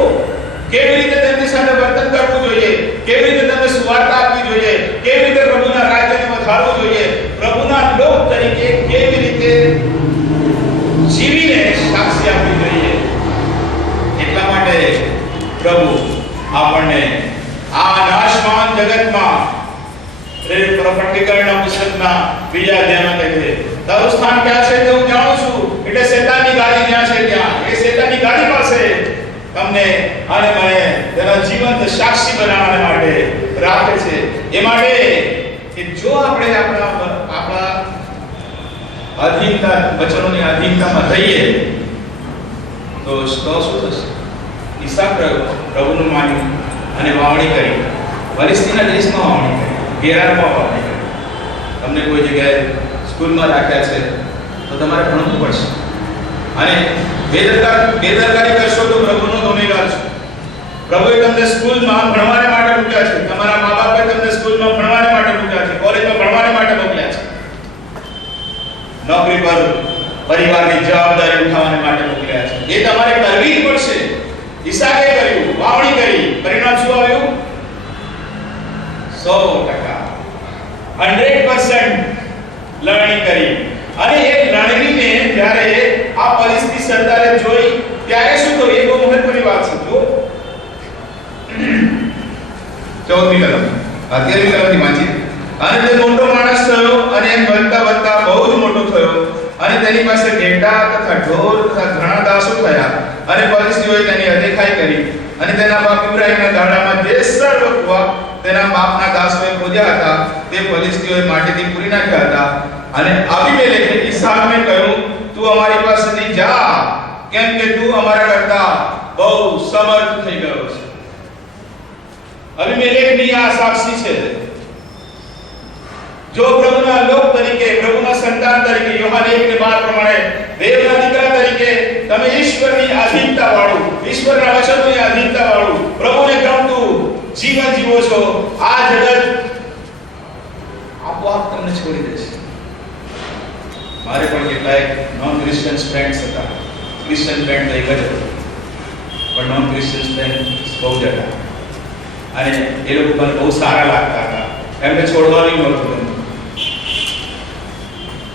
કેવી રીતે તેમની સાથે વર્તન કરવું જોઈએ, કેવી રીતે તમે સુવાર્તા આપવી જોઈએ, કેવી રીતે પ્રભુના રાજ્યને વધારવું જોઈએ, પ્રભુના લોક તરીકે કેવી રીતે જીવીને સાક્ષી આપવી જોઈએ. એટલા માટે પ્રભુ આપણને આ નાશવાન જગતમાં પ્રકટીકરણના પુસ્તકના 2જા અધ્યાયમાં કહે છે તારું સ્થાન ક્યાં છે તે હું જાણું છું. એટલે શેતાનની ગાડી જ્યાં છે ત્યાં, એ શેતાનની ગાડી પાસે તમને અને મને તેના જીવંત સાક્ષી બનાવવા માટે રાખે છે. એ માટે કે જો આપણે આપણા અધીનતા, વચનોની અધીનતામાં રહીએ તો શું થશે? ઈસાક પ્રભુનું માન્યું અને વાવણી કરી, ફલિસ્તીનના દેશમાં વાવણી કરી, ગેરારમાં વાવણી કરી. તમને કોઈ જગ્યાએ સ્કૂલમાં રાખ્યા છે તો તમારે ભણવું પડશે, અને બેદરકારી કરશો તો પ્રભુનો ગુનેગાર છો. પ્રભુએ તમને સ્કૂલમાં ભણવાને માટે મૂક્યા છે, તમારા મા-બાપે તમને સ્કૂલમાં ભણવાને માટે મૂક્યા છે, કોલેજમાં ભણવાને માટે મોકલ્યા છે, નોકરી પર પરિવારની જવાબદારી ઉઠાવવાને માટે મોકલ્યા છે. એ તમારે કરવી પડશે. ઈસાકે કર્યું, વાવણી કરી, પરિણામ શું આવ્યું? 100% 100% લણણી કરી. અને એ લણણીને જ્યારે આ પરિસ્થિતિ સરદારે જોઈ ત્યારે શું થયું? એ બહુ મહત્વની વાત છે. જો 14મી કલમ 11મી કલમની વાંચી. અને તે મોટો માણસ થયો અને એમ બનતા બનતા બહુ જ મોટો થયો અને તેની પાસે ઘેટા તથા ઢોર તથા ઘણા દાસો થયા અને ફલિસ્તીઓએ તેની અદેખાઈ કરી અને તેના બાપ ઇબ્રાહીમના દાડામાં જે સર્વ કુવા તેના બાપના દાસોએ ખોદ્યા હતા તે ફલિસ્તીઓએ માટીથી પૂરી નાખ્યા હતા. અને અબીમેલેકે ઈસાકને કહ્યું, તું અમારી પાસેથી જા, કેમ કે તું અમારા કરતા બહુ સમર્થ થઈ ગયો છે. અબીમેલેકની આ સાક્ષી છે. જો પ્રભુના લોક તરીકે, પ્રભુના સંતાન તરીકે, યોહાન 1:12 પ્રમાણે દેવના દીકરા તરીકે તમે ઈશ્વરની આધીનતા વાળું, ઈશ્વરના વચનોની આધીનતા વાળું, પ્રભુને ગમતું જીવન જીવો છો, આ જગત આપોઆપ તમને છોડી દેશે. મારે પણ કેટલાક નોન ક્રિશ્ચિયન ફ્રેન્ડ્સ હતા. ક્રિશ્ચિયન ફ્રેન્ડ તો એક જ હતો, પણ નોન ક્રિશ્ચિયન ફ્રેન્ડ બહુ જ હતા. અને એ લોકો મને બહુ સારા લાગતા હતા. એમને છોડવાનું નહોતું.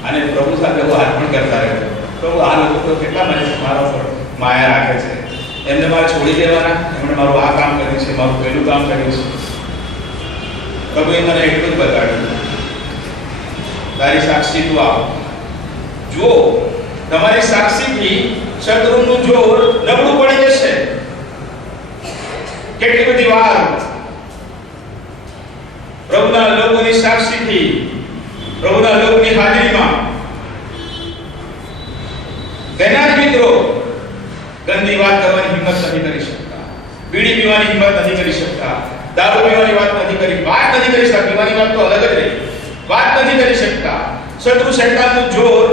અને પ્રભુ સાથે હું હાથ પણ કરતા રહેતો. પ્રભુ આ લોકો તો કેટલા મારા પર માયા રાખે છે, એમને મારે છોડી દેવાના? એમણે મારું આ કામ કર્યું છે, મારું પેલું કામ કર્યું છે. પ્રભુએ મને એટલું જ બતાવ્યું, તારી સાક્ષી તું આવ. જો તમારી સાક્ષીથી શત્રુનું જોર નબળું પડી જશે. કેટલી બધી વાર પ્રભુના લોકોની સાક્ષીથી, પ્રભુના લોકની હાજરીમાં તેના જ મિત્રો ગંદી વાત કરવાની હિંમત નથી કરી શકતા, બીડી પીવાની હિંમત નથી કરી શકતા, દારૂ પીવાની વાત નથી કરી શકતા. પીવાની વાત તો અલગ જ રહી. વાત નથી કરી શકતા. શત્રુ શૈતાનનું જોર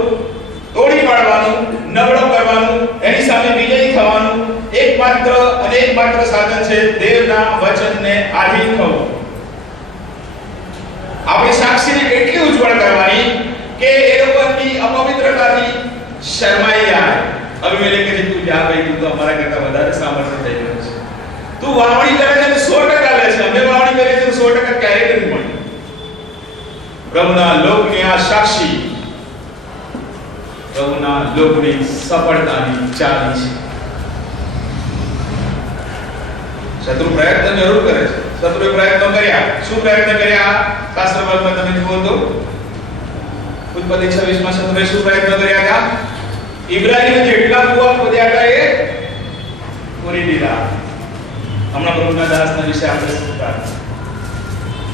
તોડી પાડવાનું, નબળો કરવાનું, એની સામે વિજયી થવાનું એકમાત્ર સાધન છે દેવના વચનને આધીન થવું. આપણી સાક્ષીને એટલી ઉજ્જવળ કરવાની કે એ લોકોની અપવિત્રતાથી શરમાઈ જાય. અબીમેલેકે કીધું, તું જા ભાઈ, તું તો અમારા કરતા વધારે સામર્થ્ય થઈ ગયો છે. તું વાવણી કરે છે તો 100% લે છે, અમે વાવણી કરીએ છીએ તો 100% ક્યારેય નથી મળે. પ્રભુના લોકની આ સાક્ષી પ્રભુના લોકની સફળતાની ચાવી છે. શત્રુ પ્રયત્ન જરૂર કરે છે. શત્રુએ પ્રયત્નો કર્યા. શું પ્રયત્ન કર્યા? શાસ્ત્ર ગ્રંથમાં તમે જુઓ તો ઉત્પત્તિ 26 માં શત્રુએ શું પ્રયત્ન કર્યા હતા? ઇબ્રાહીમે જેટલા કુવા ખોદ્યા હતા એ પૂરી દીધા. હમણાં પ્રભુના દાસના વિશે આપણે શીખતા.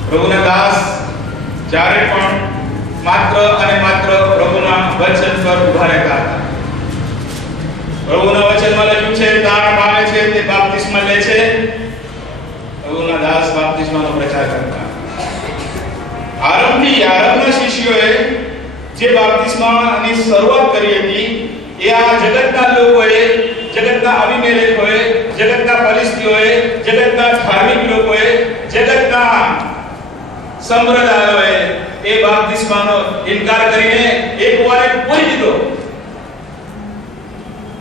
પ્રભુના દાસ જ્યારે પણ માત્ર અને માત્ર પ્રભુના વચન પર ઉભા રહેતા હતા. પ્રભુના વચનમાં લખ્યું છે, દાણ પામે છે તે બાપ્તિસ્મા લે છે. પ્રભુના દાસ બાપ્તિસ્માનો પ્રચાર કરતા. આરંભના શિષ્યોએ જે બાપ્તિસ્માની શરૂઆત કરી હતી એ આ જગતના લોકોએ, જગતના અબીમેલેકોએ, જગતના ફલિસ્તીઓએ, જગતના ધાર્મિક લોકોએ, જગતના સંપ્રદાયોએ એ બાપ્તિસ્માનો ઇનકાર કરીને એક વાર પૂરી દીધો.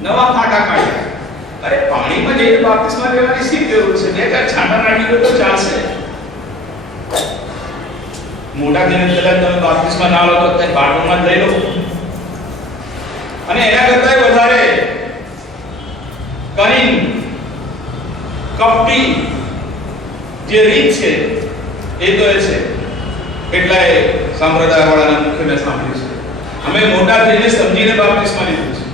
નવા ફાટા કાઢ્યા. અરે પાણીમાં જઈને બાપ્તિસ્મા લેવાની શી જરૂર છે? બે ચાર છાંટા નાખી દો તો ચાલશે. મોટા થઈને કદાચ તમે બાપ્તિસ્મા ના લો તો અત્યારે બાળકોમાં જ લઈ લો. અને એના કરતા વધારે કહીન કપટી જે રીત છે એ તો એ છે. કેટલાય સંપ્રદાય વાળાના મુખ્ય મેં સાંભળ્યું છે, અમે મોટા થઈને સમજીને બાપ્તિસ્મા લીધું છે.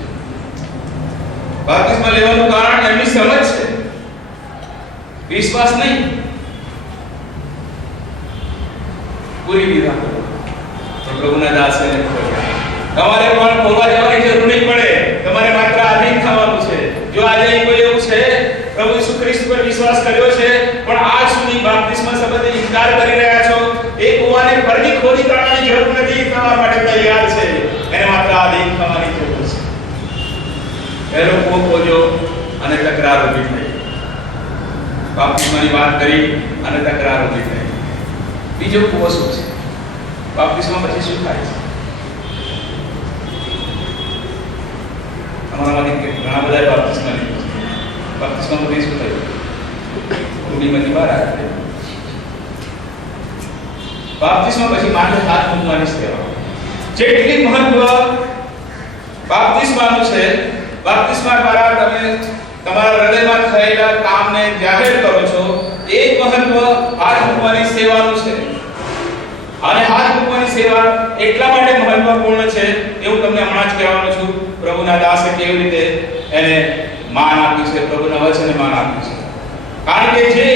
બાપ્તિસ્મા લેવાનું કારણ એમની સમજ છે, વિશ્વાસ નહીં. પૂરી દીધા. તો પ્રભુના દાસે તમારે પણ ખોલવા જવાની જરૂર નહીં પડે. તમારે માત્ર આધીન થવાનું છે. જો આજે કોઈ એવું છે પ્રભુ ઈસુ ખ્રિસ્ત પર વિશ્વાસ કર્યો છે પણ આજ સુધી બાપ્તિસ્મા સંબંધે ઇનકાર કરી રહ્યા છો, એ કુવાને ફરીથી ખોદી કાઢવાની જરૂર નથી. તમારા માટે તૈયાર છે. એને માત્ર આધીન થવાની જરૂર છે. પહેલો કૂવો ખોજો અને તકરાર ઊભી થઈ. બાપ્તિસ્માની વાત કરી અને તકરાર ઊભી થઈ. બીજો કૂવો શું છે? બાપ્તિસ્મા પછી શું થાય છે? અમારામાંથી ઘણા બધા બાપ્તિસ્મા લીધો છે. બાપ્તિસ્મા પછી શું થયું? રૂડીમાંથી બહાર આવ્યા. બાપ્તિસ્મા પછી માથે હાથ મૂકવાની સેવા. જેટલી મહત્વ બાપ્તિસ્માનું છે, બાપ્તિસ્મા દ્વારા તમે તમારા હૃદયમાં થયેલા કામને જાહેર કરો છો, એ જ મહત્વ હાથ મૂકવાની સેવાનું છે. અને હાથ મૂકવાની સેવા એટલા માટે મહત્વપૂર્ણ છે એવું તમને હમણાં જ કહેવાનો છું. પ્રભુના દાસે કેવી રીતે એને માન આપ્યું છે, પ્રભુના વચનને માન આપ્યું છે. કારણ કે જે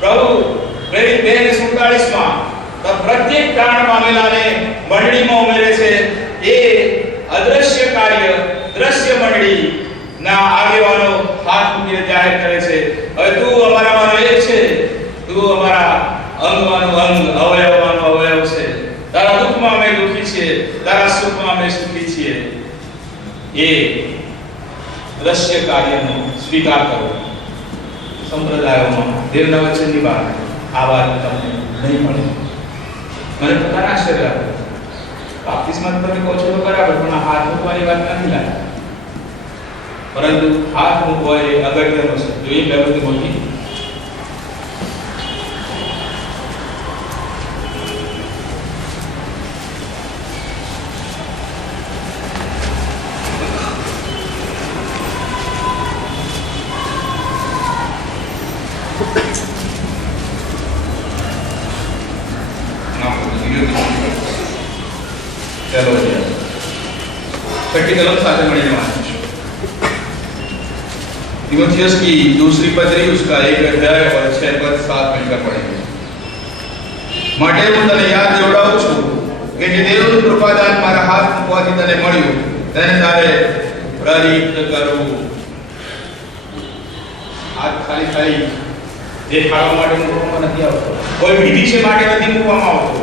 પ્રભુ પ્રેરિત 2:47 માં પ્રત્યેક પ્રાણ પામેલાને મંડળીમાં ઉમેરે છે, એ અદ્રશ્ય કાર્ય દ્રશ્ય મંડળી ના આગેવાનો હાથ મૂકીને જાહેર કરે છે, હવે તું અમારામાંનો એક છે, તું અમારા અંગમાંનો અંગ, અવયવમાંનો અવયવ છે, તારા દુઃખમાં અમે દુઃખી છીએ, તારા સુખમાં અમે સુખી છીએ. એ દ્રશ્ય કાર્યનો સ્વીકાર કરો. સંપ્રદાયોમાં દેવના વચનની વાત આ વાત તમને નહીં મળે. મને પોતાના આશ્ચર્ય આવે. બાપ્તિસ્મા તમે કહો છો તો બરાબર, પણ આ હાથ મૂકવાની વાત નથી લાગતી. પરંતુ હાથ મૂકવો એ અગત્યનો છે. જો એ બાબત મોટી कलम साथ बढ़ने वाले तीमुथियुस की दूसरी पत्री उसका 1 अध्याय और 6 पद 7 मिलकर पढ़ेंगे. માટે હું તને યાદ દેવડાવું છું કે જે દેવનું કૃપાદાન મારા હાથ મૂકવાથી તને મળ્યું તેને તારે પ્રરીત કરવું. હાથ ખાલી ખાલી દેખાડવા માટે મૂકવામાં નથી આવતો, કોઈ વિધિ છે માટે નથી મૂકવામાં આવતો.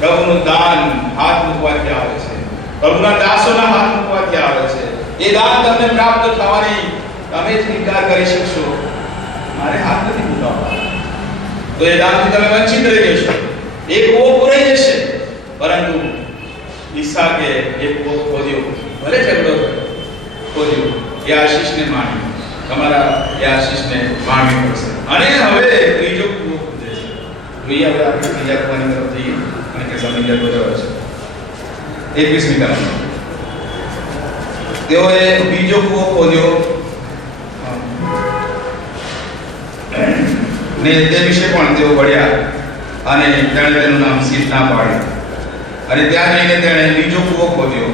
પ્રભુનું દાન હાથ મૂકવાથી આવે છે, પ્રભુના દાસોના હાથ મૂકવાથી આવે છે. એ દાન તમને પ્રાપ્ત થવાની તમે જ ઇનકાર કરી શકશો. મારે હાથ નથી મૂકવા, તો એ દાનથી તમે વંચિત રહી જશો. એક કૂવો પૂરાઈ જશે, પરંતુ ઈસાકે એક કૂવો ખોદ્યો, ભલે ઝઘડો ખોદ્યો, એ આશીષને માણ્યો. તમારા એ આશીષને માણવી પડશે. અને હવે ત્રીજો કૂવો ખોદે છે. જોઈએ હવે આપણે ત્રીજા કૂવાની તરફ જઈએ અને કે સમય બરાબર છે. 21મી કલમ તેઓએ બીજો કૂવો ખોદ્યો ને તે વિશે પણ તેઓ વળ્યા અને તેણે તેનું નામ સીધ ના પાડ્યું. અને ત્યાં જઈને તેણે બીજો કૂવો ખોદ્યો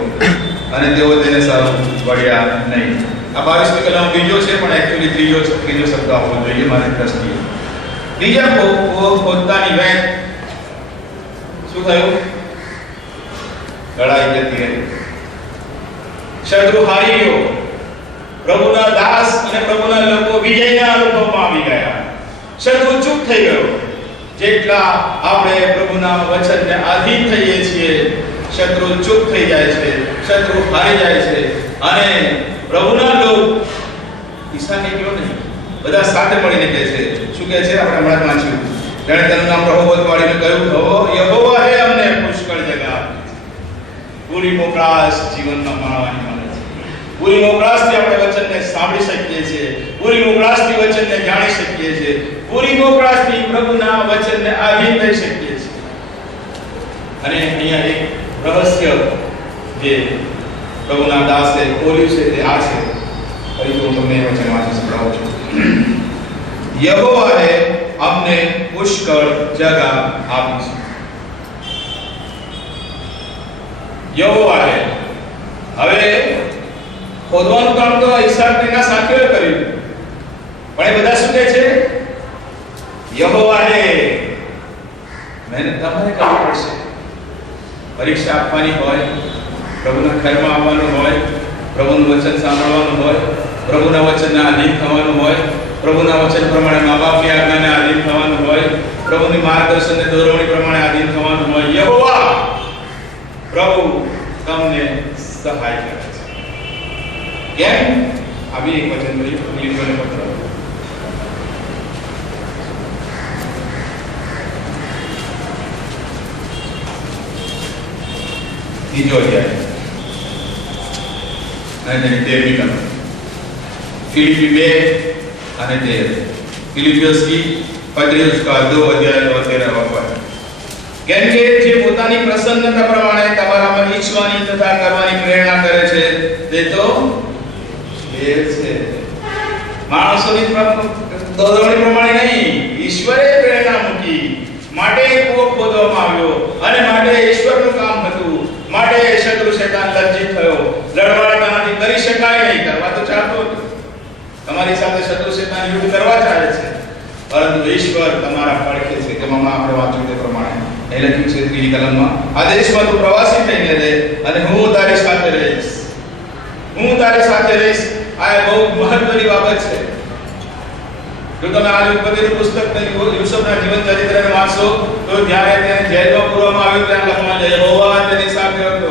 અને તેઓ તેને સારું વળ્યા નહીં. આ 22મી કલમ બીજો છે, પણ એક્ચ્યુઅલી ત્રીજો શબ્દ આવવો જોઈએ મારી દ્રષ્ટિએ. બીજા કૂવો ખોદતાની વેત શું થયું? લડાઈ જતી રહી. શત્રુ હારી ગયો. પ્રભુના દાસ અને પ્રભુના લોકો વિજયના અનુભવમાં આવી ગયા. શત્રુ ચૂપ થઈ ગયો. જેટલા આપણે પ્રભુના વચનને આધીન થઈએ છીએ, શત્રુ ચૂપ થઈ જાય છે, શત્રુ હારી જાય છે. અને પ્રભુના લોક ઈસાને કયો નહીં, બધા સાથે મળીને કહે છે. શું કહે છે? આપણે હમણાં વાંચ્યું. તેણે તેનું નામ પ્રભુવત વાળીને કહ્યું, યહોવાએ અમને પુષ્કળ જગા આપી. પૂરી મોકળાશ જીવનમાં માણવાની મળે છે. પૂરી મોકળાશથી આપણે વચનને સાંભળી શકીએ છીએ, પૂરી મોકળાશથી વચનને જાણી શકીએ છીએ, પૂરી મોકળાશથી પ્રભુના વચનને આધીન થઈ શકીએ છીએ. અને અહીંયા એક રહસ્ય જે પ્રભુના દાસે ખોલ્યું છે તે આ છે. ફરીથી હું તમને વચન વાંચી સંભળાવું છું. યહોવાએ અમને પુષ્કળ જગા આપી છે. યહોવાએ. હવે ખોદવાનું કામ તો ઈસાકના સાથીઓએ કર્યું, પણ એ બધા શું કહે છે? યહોવાએ. મહેનત તમારે કરવી પડશે. પરીક્ષા આપવાની હોય, પ્રભુના ઘરમાં આવવાનું હોય, પ્રભુનું વચન સાંભળવાનું હોય, પ્રભુના વચનના આધીન થવાનું હોય, પ્રભુના વચન પ્રમાણે મા બાપની આજ્ઞાને આધીન થવાનું હોય, પ્રભુની માર્ગદર્શનને દોરવણી પ્રમાણે આધીન થવાનું હોય. યહોવા પ્રભુ તમને સહાય કરે છે. કેમ? આવી એક વચન મળ્યું ફિલિપ્પીઓને પત્ર બીજો અધ્યાય અને તેની 13મી કલમ. ફિલિપી 2 અને 13. फिलिपियंस की पत्री उसका 2 अध्याय और 13वां पद. કેમ કે જે પોતાની પ્રસન્નતા પ્રમાણે તમારામાં ઈચ્છવાની તથા કરવાની પ્રેરણા કરે છે તે તો એ છે. માણસોની દોરવણી પ્રમાણે નહીં, ઈશ્વરે પ્રેરણા મૂકી માટે કૂવો ખોદવામાં આવ્યો અને માટે ઈશ્વરનું કામ હતું. માટે શત્રુ શૈતાન લજ્જિત થયો. લડવાટાથી કરી શકાય નહીં, કરવા તો ચાહતો હતો. તમારી સાથે શત્રુ શૈતાન યુદ્ધ કરવા ચાહે છે, પરંતુ ઈશ્વર તમારા પડખે છે. જેમાં આપણે વાંચ્યું તે પ્રમાણે એ લખ્યું છે 3મી કલમમાં, આ દેશમાં તું પ્રવાસી થઈને રહે અને હું તારી સાથે રહીશ. હું તારી સાથે રહીશ. આ બહુ મહત્વની બાબત છે. જો તમે આ ઉત્પત્તિનું પુસ્તક યુસુફના જીવન ચરિત્રને વાંચશો તો જ્યારે તેને જેલમાં પૂરવામાં આવ્યો ત્યાં લખવામાં છે યહોવા તેની સાથે હતો.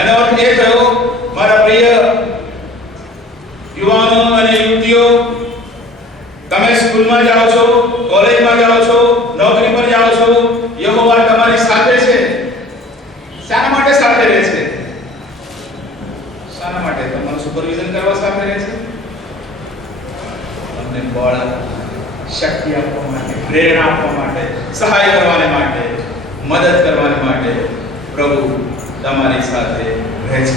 એનો અર્થ એ થયો, મારા પ્રિય યુવાનો અને યુવતીઓ, તમે સ્કૂલમાં જાઓ છો, કોલેજમાં જાઓ છો, નોકરી પર જાઓ છો, યહોવા તમારી સાથે છે. શાના માટે સાથે રહે છે? શાના માટે? તમારું સુપરવિઝન કરવા સાથે રહે છે, તમને બળ, શક્તિ આપવા માટે, પ્રેરણા આપવા માટે, સહાય કરવાને માટે, મદદ કરવાને માટે પ્રભુ તમારી સાથે રહે છે.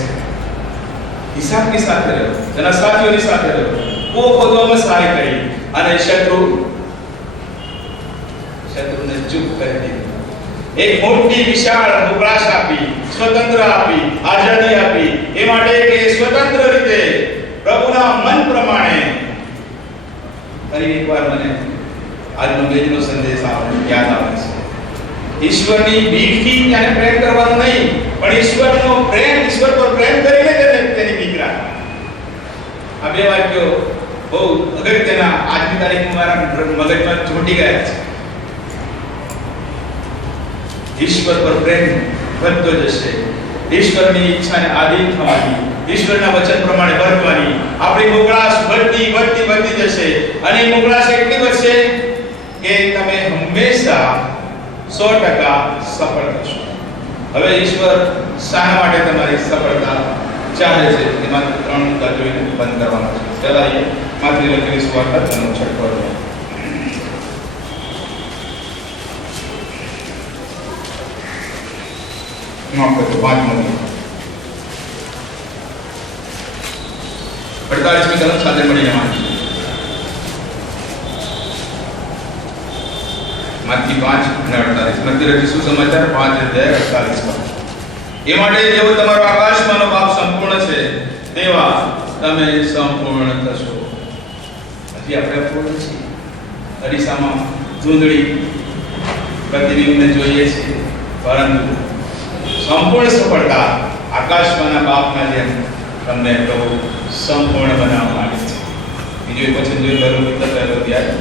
હિસાબની સાથે રહો, તેના સાથીઓની સાથે રહો. કો ખોદવામાં સહાય કરી અને શત્રુને ચૂપ કરી દીધો. એક મોટી વિશાળ મોકળાશ આપી, સ્વતંત્ર આપી, આઝાદી આપી, એ માટે કે સ્વતંત્ર રીતે પ્રભુના મન પ્રમાણે. ફરી એકવાર મને આજનો બેજનો સંદેશ યાદ આવે છે. ઈશ્વરની બીકથી તેને પ્રેમ કરવાનો નહીં, પણ ઈશ્વરનો પ્રેમ, ઈશ્વર પર પ્રેમ કરીને તેની બીક રાખવાની. આ બે વાક્યો બહુ અગત્યના આજની તારીખમાં મારા મગજમાં ચોંટી ગયા છે. ઈશ્વર પર પ્રેમ વધતો જશે, ઈશ્વરની ઈચ્છાને આધીન થવાની, ઈશ્વરના વચન પ્રમાણે વર્તવાની. આપણી મોકળાશ વધતી જશે અને એ મોકળાશ એટલી વધશે કે તમે હંમેશા 100% સફળ થશો. હવે ઈશ્વર શાના માટે તમારી સફળતા ચાહે છે એમાં 3 મુદ્દા જોઈને બંધ કરવાના છે. ચલાઈએ માથી લખેલી સુવાર્તા 6 પદ. માફ કરજો, 5મી 48મી કલમ સાથે મળીને વાંચીએ. માથી 5 અને 48. મધ્ય સુસમાચાર 5 અધ્યાય 48. એ માટે જેવો તમારો આકાશમાંનો બાપ સંપૂર્ણ છે તેવા તમે સંપૂર્ણ થશો. હજી આપણે પૂર્ણ છીએ, અરીસામાં ધૂંધળી પ્રતિબિંબને જોઈએ છીએ, પરંતુ સંપૂર્ણ સફળતા આકાશમાંના બાપના જેમ તમને પ્રભુ સંપૂર્ણ બનાવવા માંગે છે. બીજું એક વચન જોયું, પહેલો અધ્યાય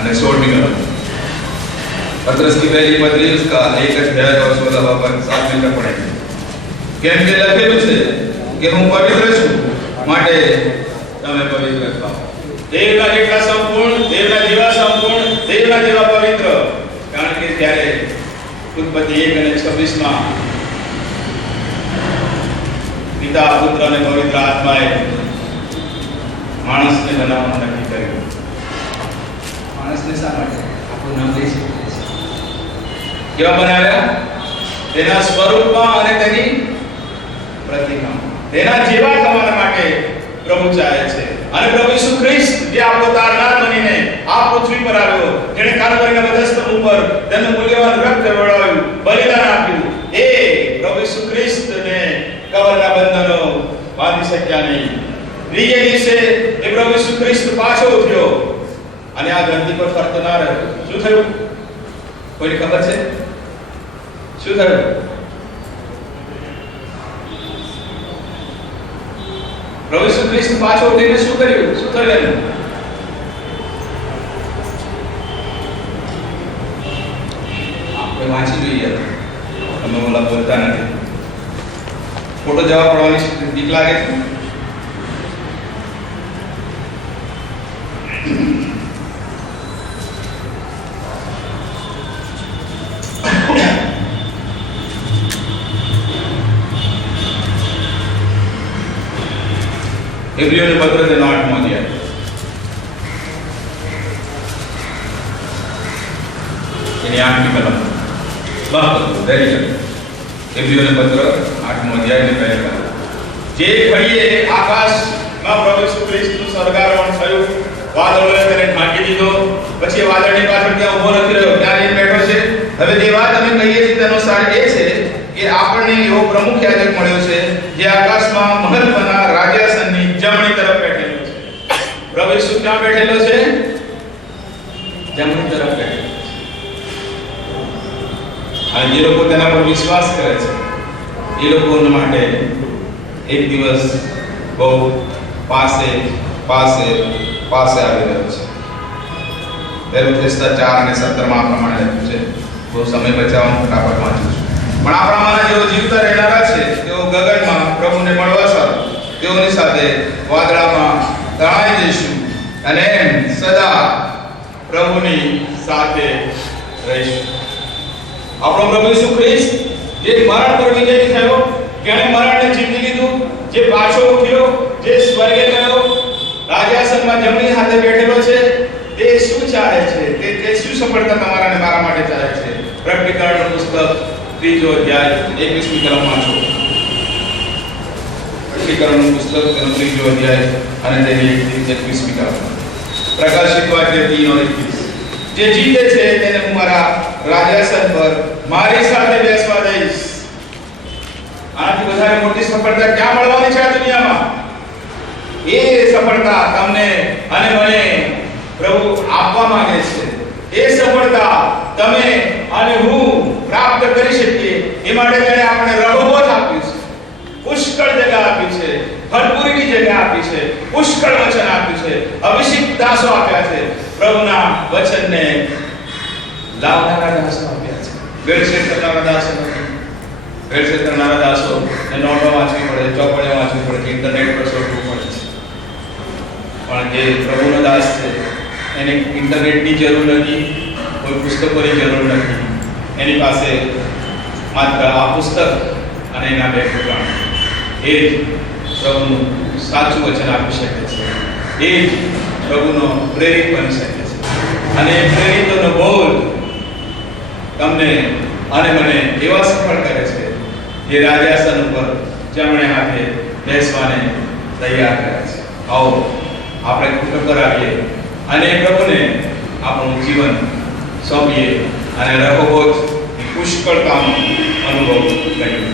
અને 16મી कलम. पत्रस की पहली पत्री उसका 1 अध्याय और 16वां पद 7 मिनट पढ़ेंगे. કેમ કે લખેલું છે કે હું પવિત્ર છું, માટે તમે પવિત્ર થાઓ. દેવના જેટલા સંપૂર્ણ, દેવના જેવા સંપૂર્ણ, દેવના જેવા પવિત્ર. કારણ કે ત્યારે ઉત્પત્તિ 1 અને 26માં પિતા, પુત્ર અને પવિત્ર આત્માએ માણસને બનાવવાનું નક્કી કર્યું. માણસને શા માટે? આપણું નામ લઈ શકીએ છીએ. કેવા બનાવ્યા? તેના સ્વરૂપમાં અને તેની પ્રતિમામાં, તેના જેવા થવા માટે પ્રભુ ચાહે છે. અને પ્રભુ ઈસુ ખ્રિસ્ત જે આપણો તારનાર બનીને આ પૃથ્વી પર આવ્યો, જેણે કાલ્વરીના વધસ્તંભ ઉપર તેનું મૂલ્યવાન રક્ત વળાવ્યું, બલિદાન આપ્યું, એ પ્રભુ ઈસુ ખ્રિસ્તને કબરના બંધનો બાંધી શક્યા નહીં. ત્રીજે દિવસે એ પ્રભુ ઈસુ ખ્રિસ્ત પાછો ઉઠ્યો અને આ ધરતી પર ફરતો ના રહ્યો. શું થયું? કોઈને ખબર છે શું થયું? પ્રભુ ઈસુ ખ્રિસ્ત પાછો ઉઠીને શું કર્યું? શું થયું એનું? આપણે વાંચી જોઈએ. તમે ઓલા બોલતા નથી. ખોટો જવાબ પડવાની બીક લાગે છે. એબ્રીઓને પત્ર તેનો 8મો અધ્યાય, એની 8મી કલમ. બહુ વેરી ગુડ. એબ્રીઓને પત્ર 8મો અધ્યાય ને પહેલી કલમ. જે ઘડીએ આકાશમાં પ્રભુ ઈસુ ખ્રિસ્તનું સળગાવણ થયું, વાદળોએ તેને ઢાંકી દીધો, પછી વાદળની પાછળ ત્યાં ઊભો નથી રહ્યો, ત્યાં જઈને બેઠો છે. હવે જે વાત અમે કહીએ છીએ તેનો સાર એ છે કે આપણને એવો પ્રમુખ યાજક મળ્યો છે જે આકાશમાં મહત્વના રાજ્યાસનની જમણી તરફ બેઠેલો છે. પ્રભુ ઈસુ ક્યાં બેઠેલો છે? જમણી તરફ બેઠેલો છે. અને જે લોકો તેના પર વિશ્વાસ કરે છે એ લોકો માટે એક દિવસ બહુ પાસે આવી રહ્યો છે. બેરુથેસ્તા 4 અને 17 માં પ્રમાણે લખ્યું છે. બહુ સમય બચાવવાનું ફટાફટ વાંચું છું. પણ આપણામાંના જેઓ જીવતા રહેનારા છે તેઓ ગગનમાં પ્રભુને મળવા સારું તેઓની સાથે વાદળામાં તણાઈ જઈશું અને સદા પ્રભુની સાથે રહીશું. આપણો પ્રભુ ઈસુ ખ્રિસ્ત જે મરણ પર વિજયી થયો, જેણે મરણને જીતી લીધું, જે પાછો ઉઠ્યો, જે સ્વર્ગે ગયો, રાજ્યાસનમાં જમણી હાથે બેઠેલો છે, તે શું ચાહે છે? તે શું સફળતા તમારા અને મારા માટે ચાહે છે? પ્રકટીકરણનું પુસ્તક 3જો અધ્યાય 21મી કલમ વાંચો. પ્રકટીકરણનું પુસ્તક તેનો 3જો અધ્યાય અને તેની 21મી કલમ. પ્રકાશિત વાક્ય 3:21. જે જીતે છે તેને હું મારા રાજ્યાસન પર મારી સાથે બેસવા દઈશ. આનાથી વધારે મોટી સફળતા ક્યાં મળવાની છે આ દુનિયામાં? એ સફળતા તમને અને મને પ્રભુ આપવા માંગે છે. એ સફળતા તમે અને હું પ્રાપ્ત કરી શકીએ એ માટે તેણે આપણે રહોબોત આપ્યું છે, પુષ્કળ જગ્યા આપી છે, ભરપૂરીની જગ્યા આપી છે, પુષ્કળ વચન આપ્યું છે, અભિષિક્ત દાસો આપ્યા છે, પ્રભુના વચનને લાવનારા દાસો આપ્યા છે. વેડછેડ કરનારા દાસો નથી. વેડછેડ કરનારા દાસો ને નોટો વાંચવી પડે, ચોપડીઓ વાંચવી પડે, ઇન્ટરનેટ પર શોધવું પડે છે. પણ જે પ્રભુનો દાસ છે એને ઇન્ટરનેટની જરૂર નથી, કોઈ પુસ્તકોની જરૂર નથી. એની પાસે માત્ર આ પુસ્તક અને એના 2 પુરાણ, એ જ પ્રભુનું સાચું વચન આપી શકે છે. એ જ પ્રભુનો પ્રેરિત બની શકે છે. અને પ્રેરિતોનો બોલ તમને અને મને એવા સફળ કરે છે જે રાજ્યાસન ઉપર જમણે હાથે બેસવાને તૈયાર કરે છે. આવો આપણે કૃપા કરાવીએ અને પ્રભુને આપણું જીવન સોંપીએ અને રહોબોત પુષ્કળતાનો અનુભવ કરીએ.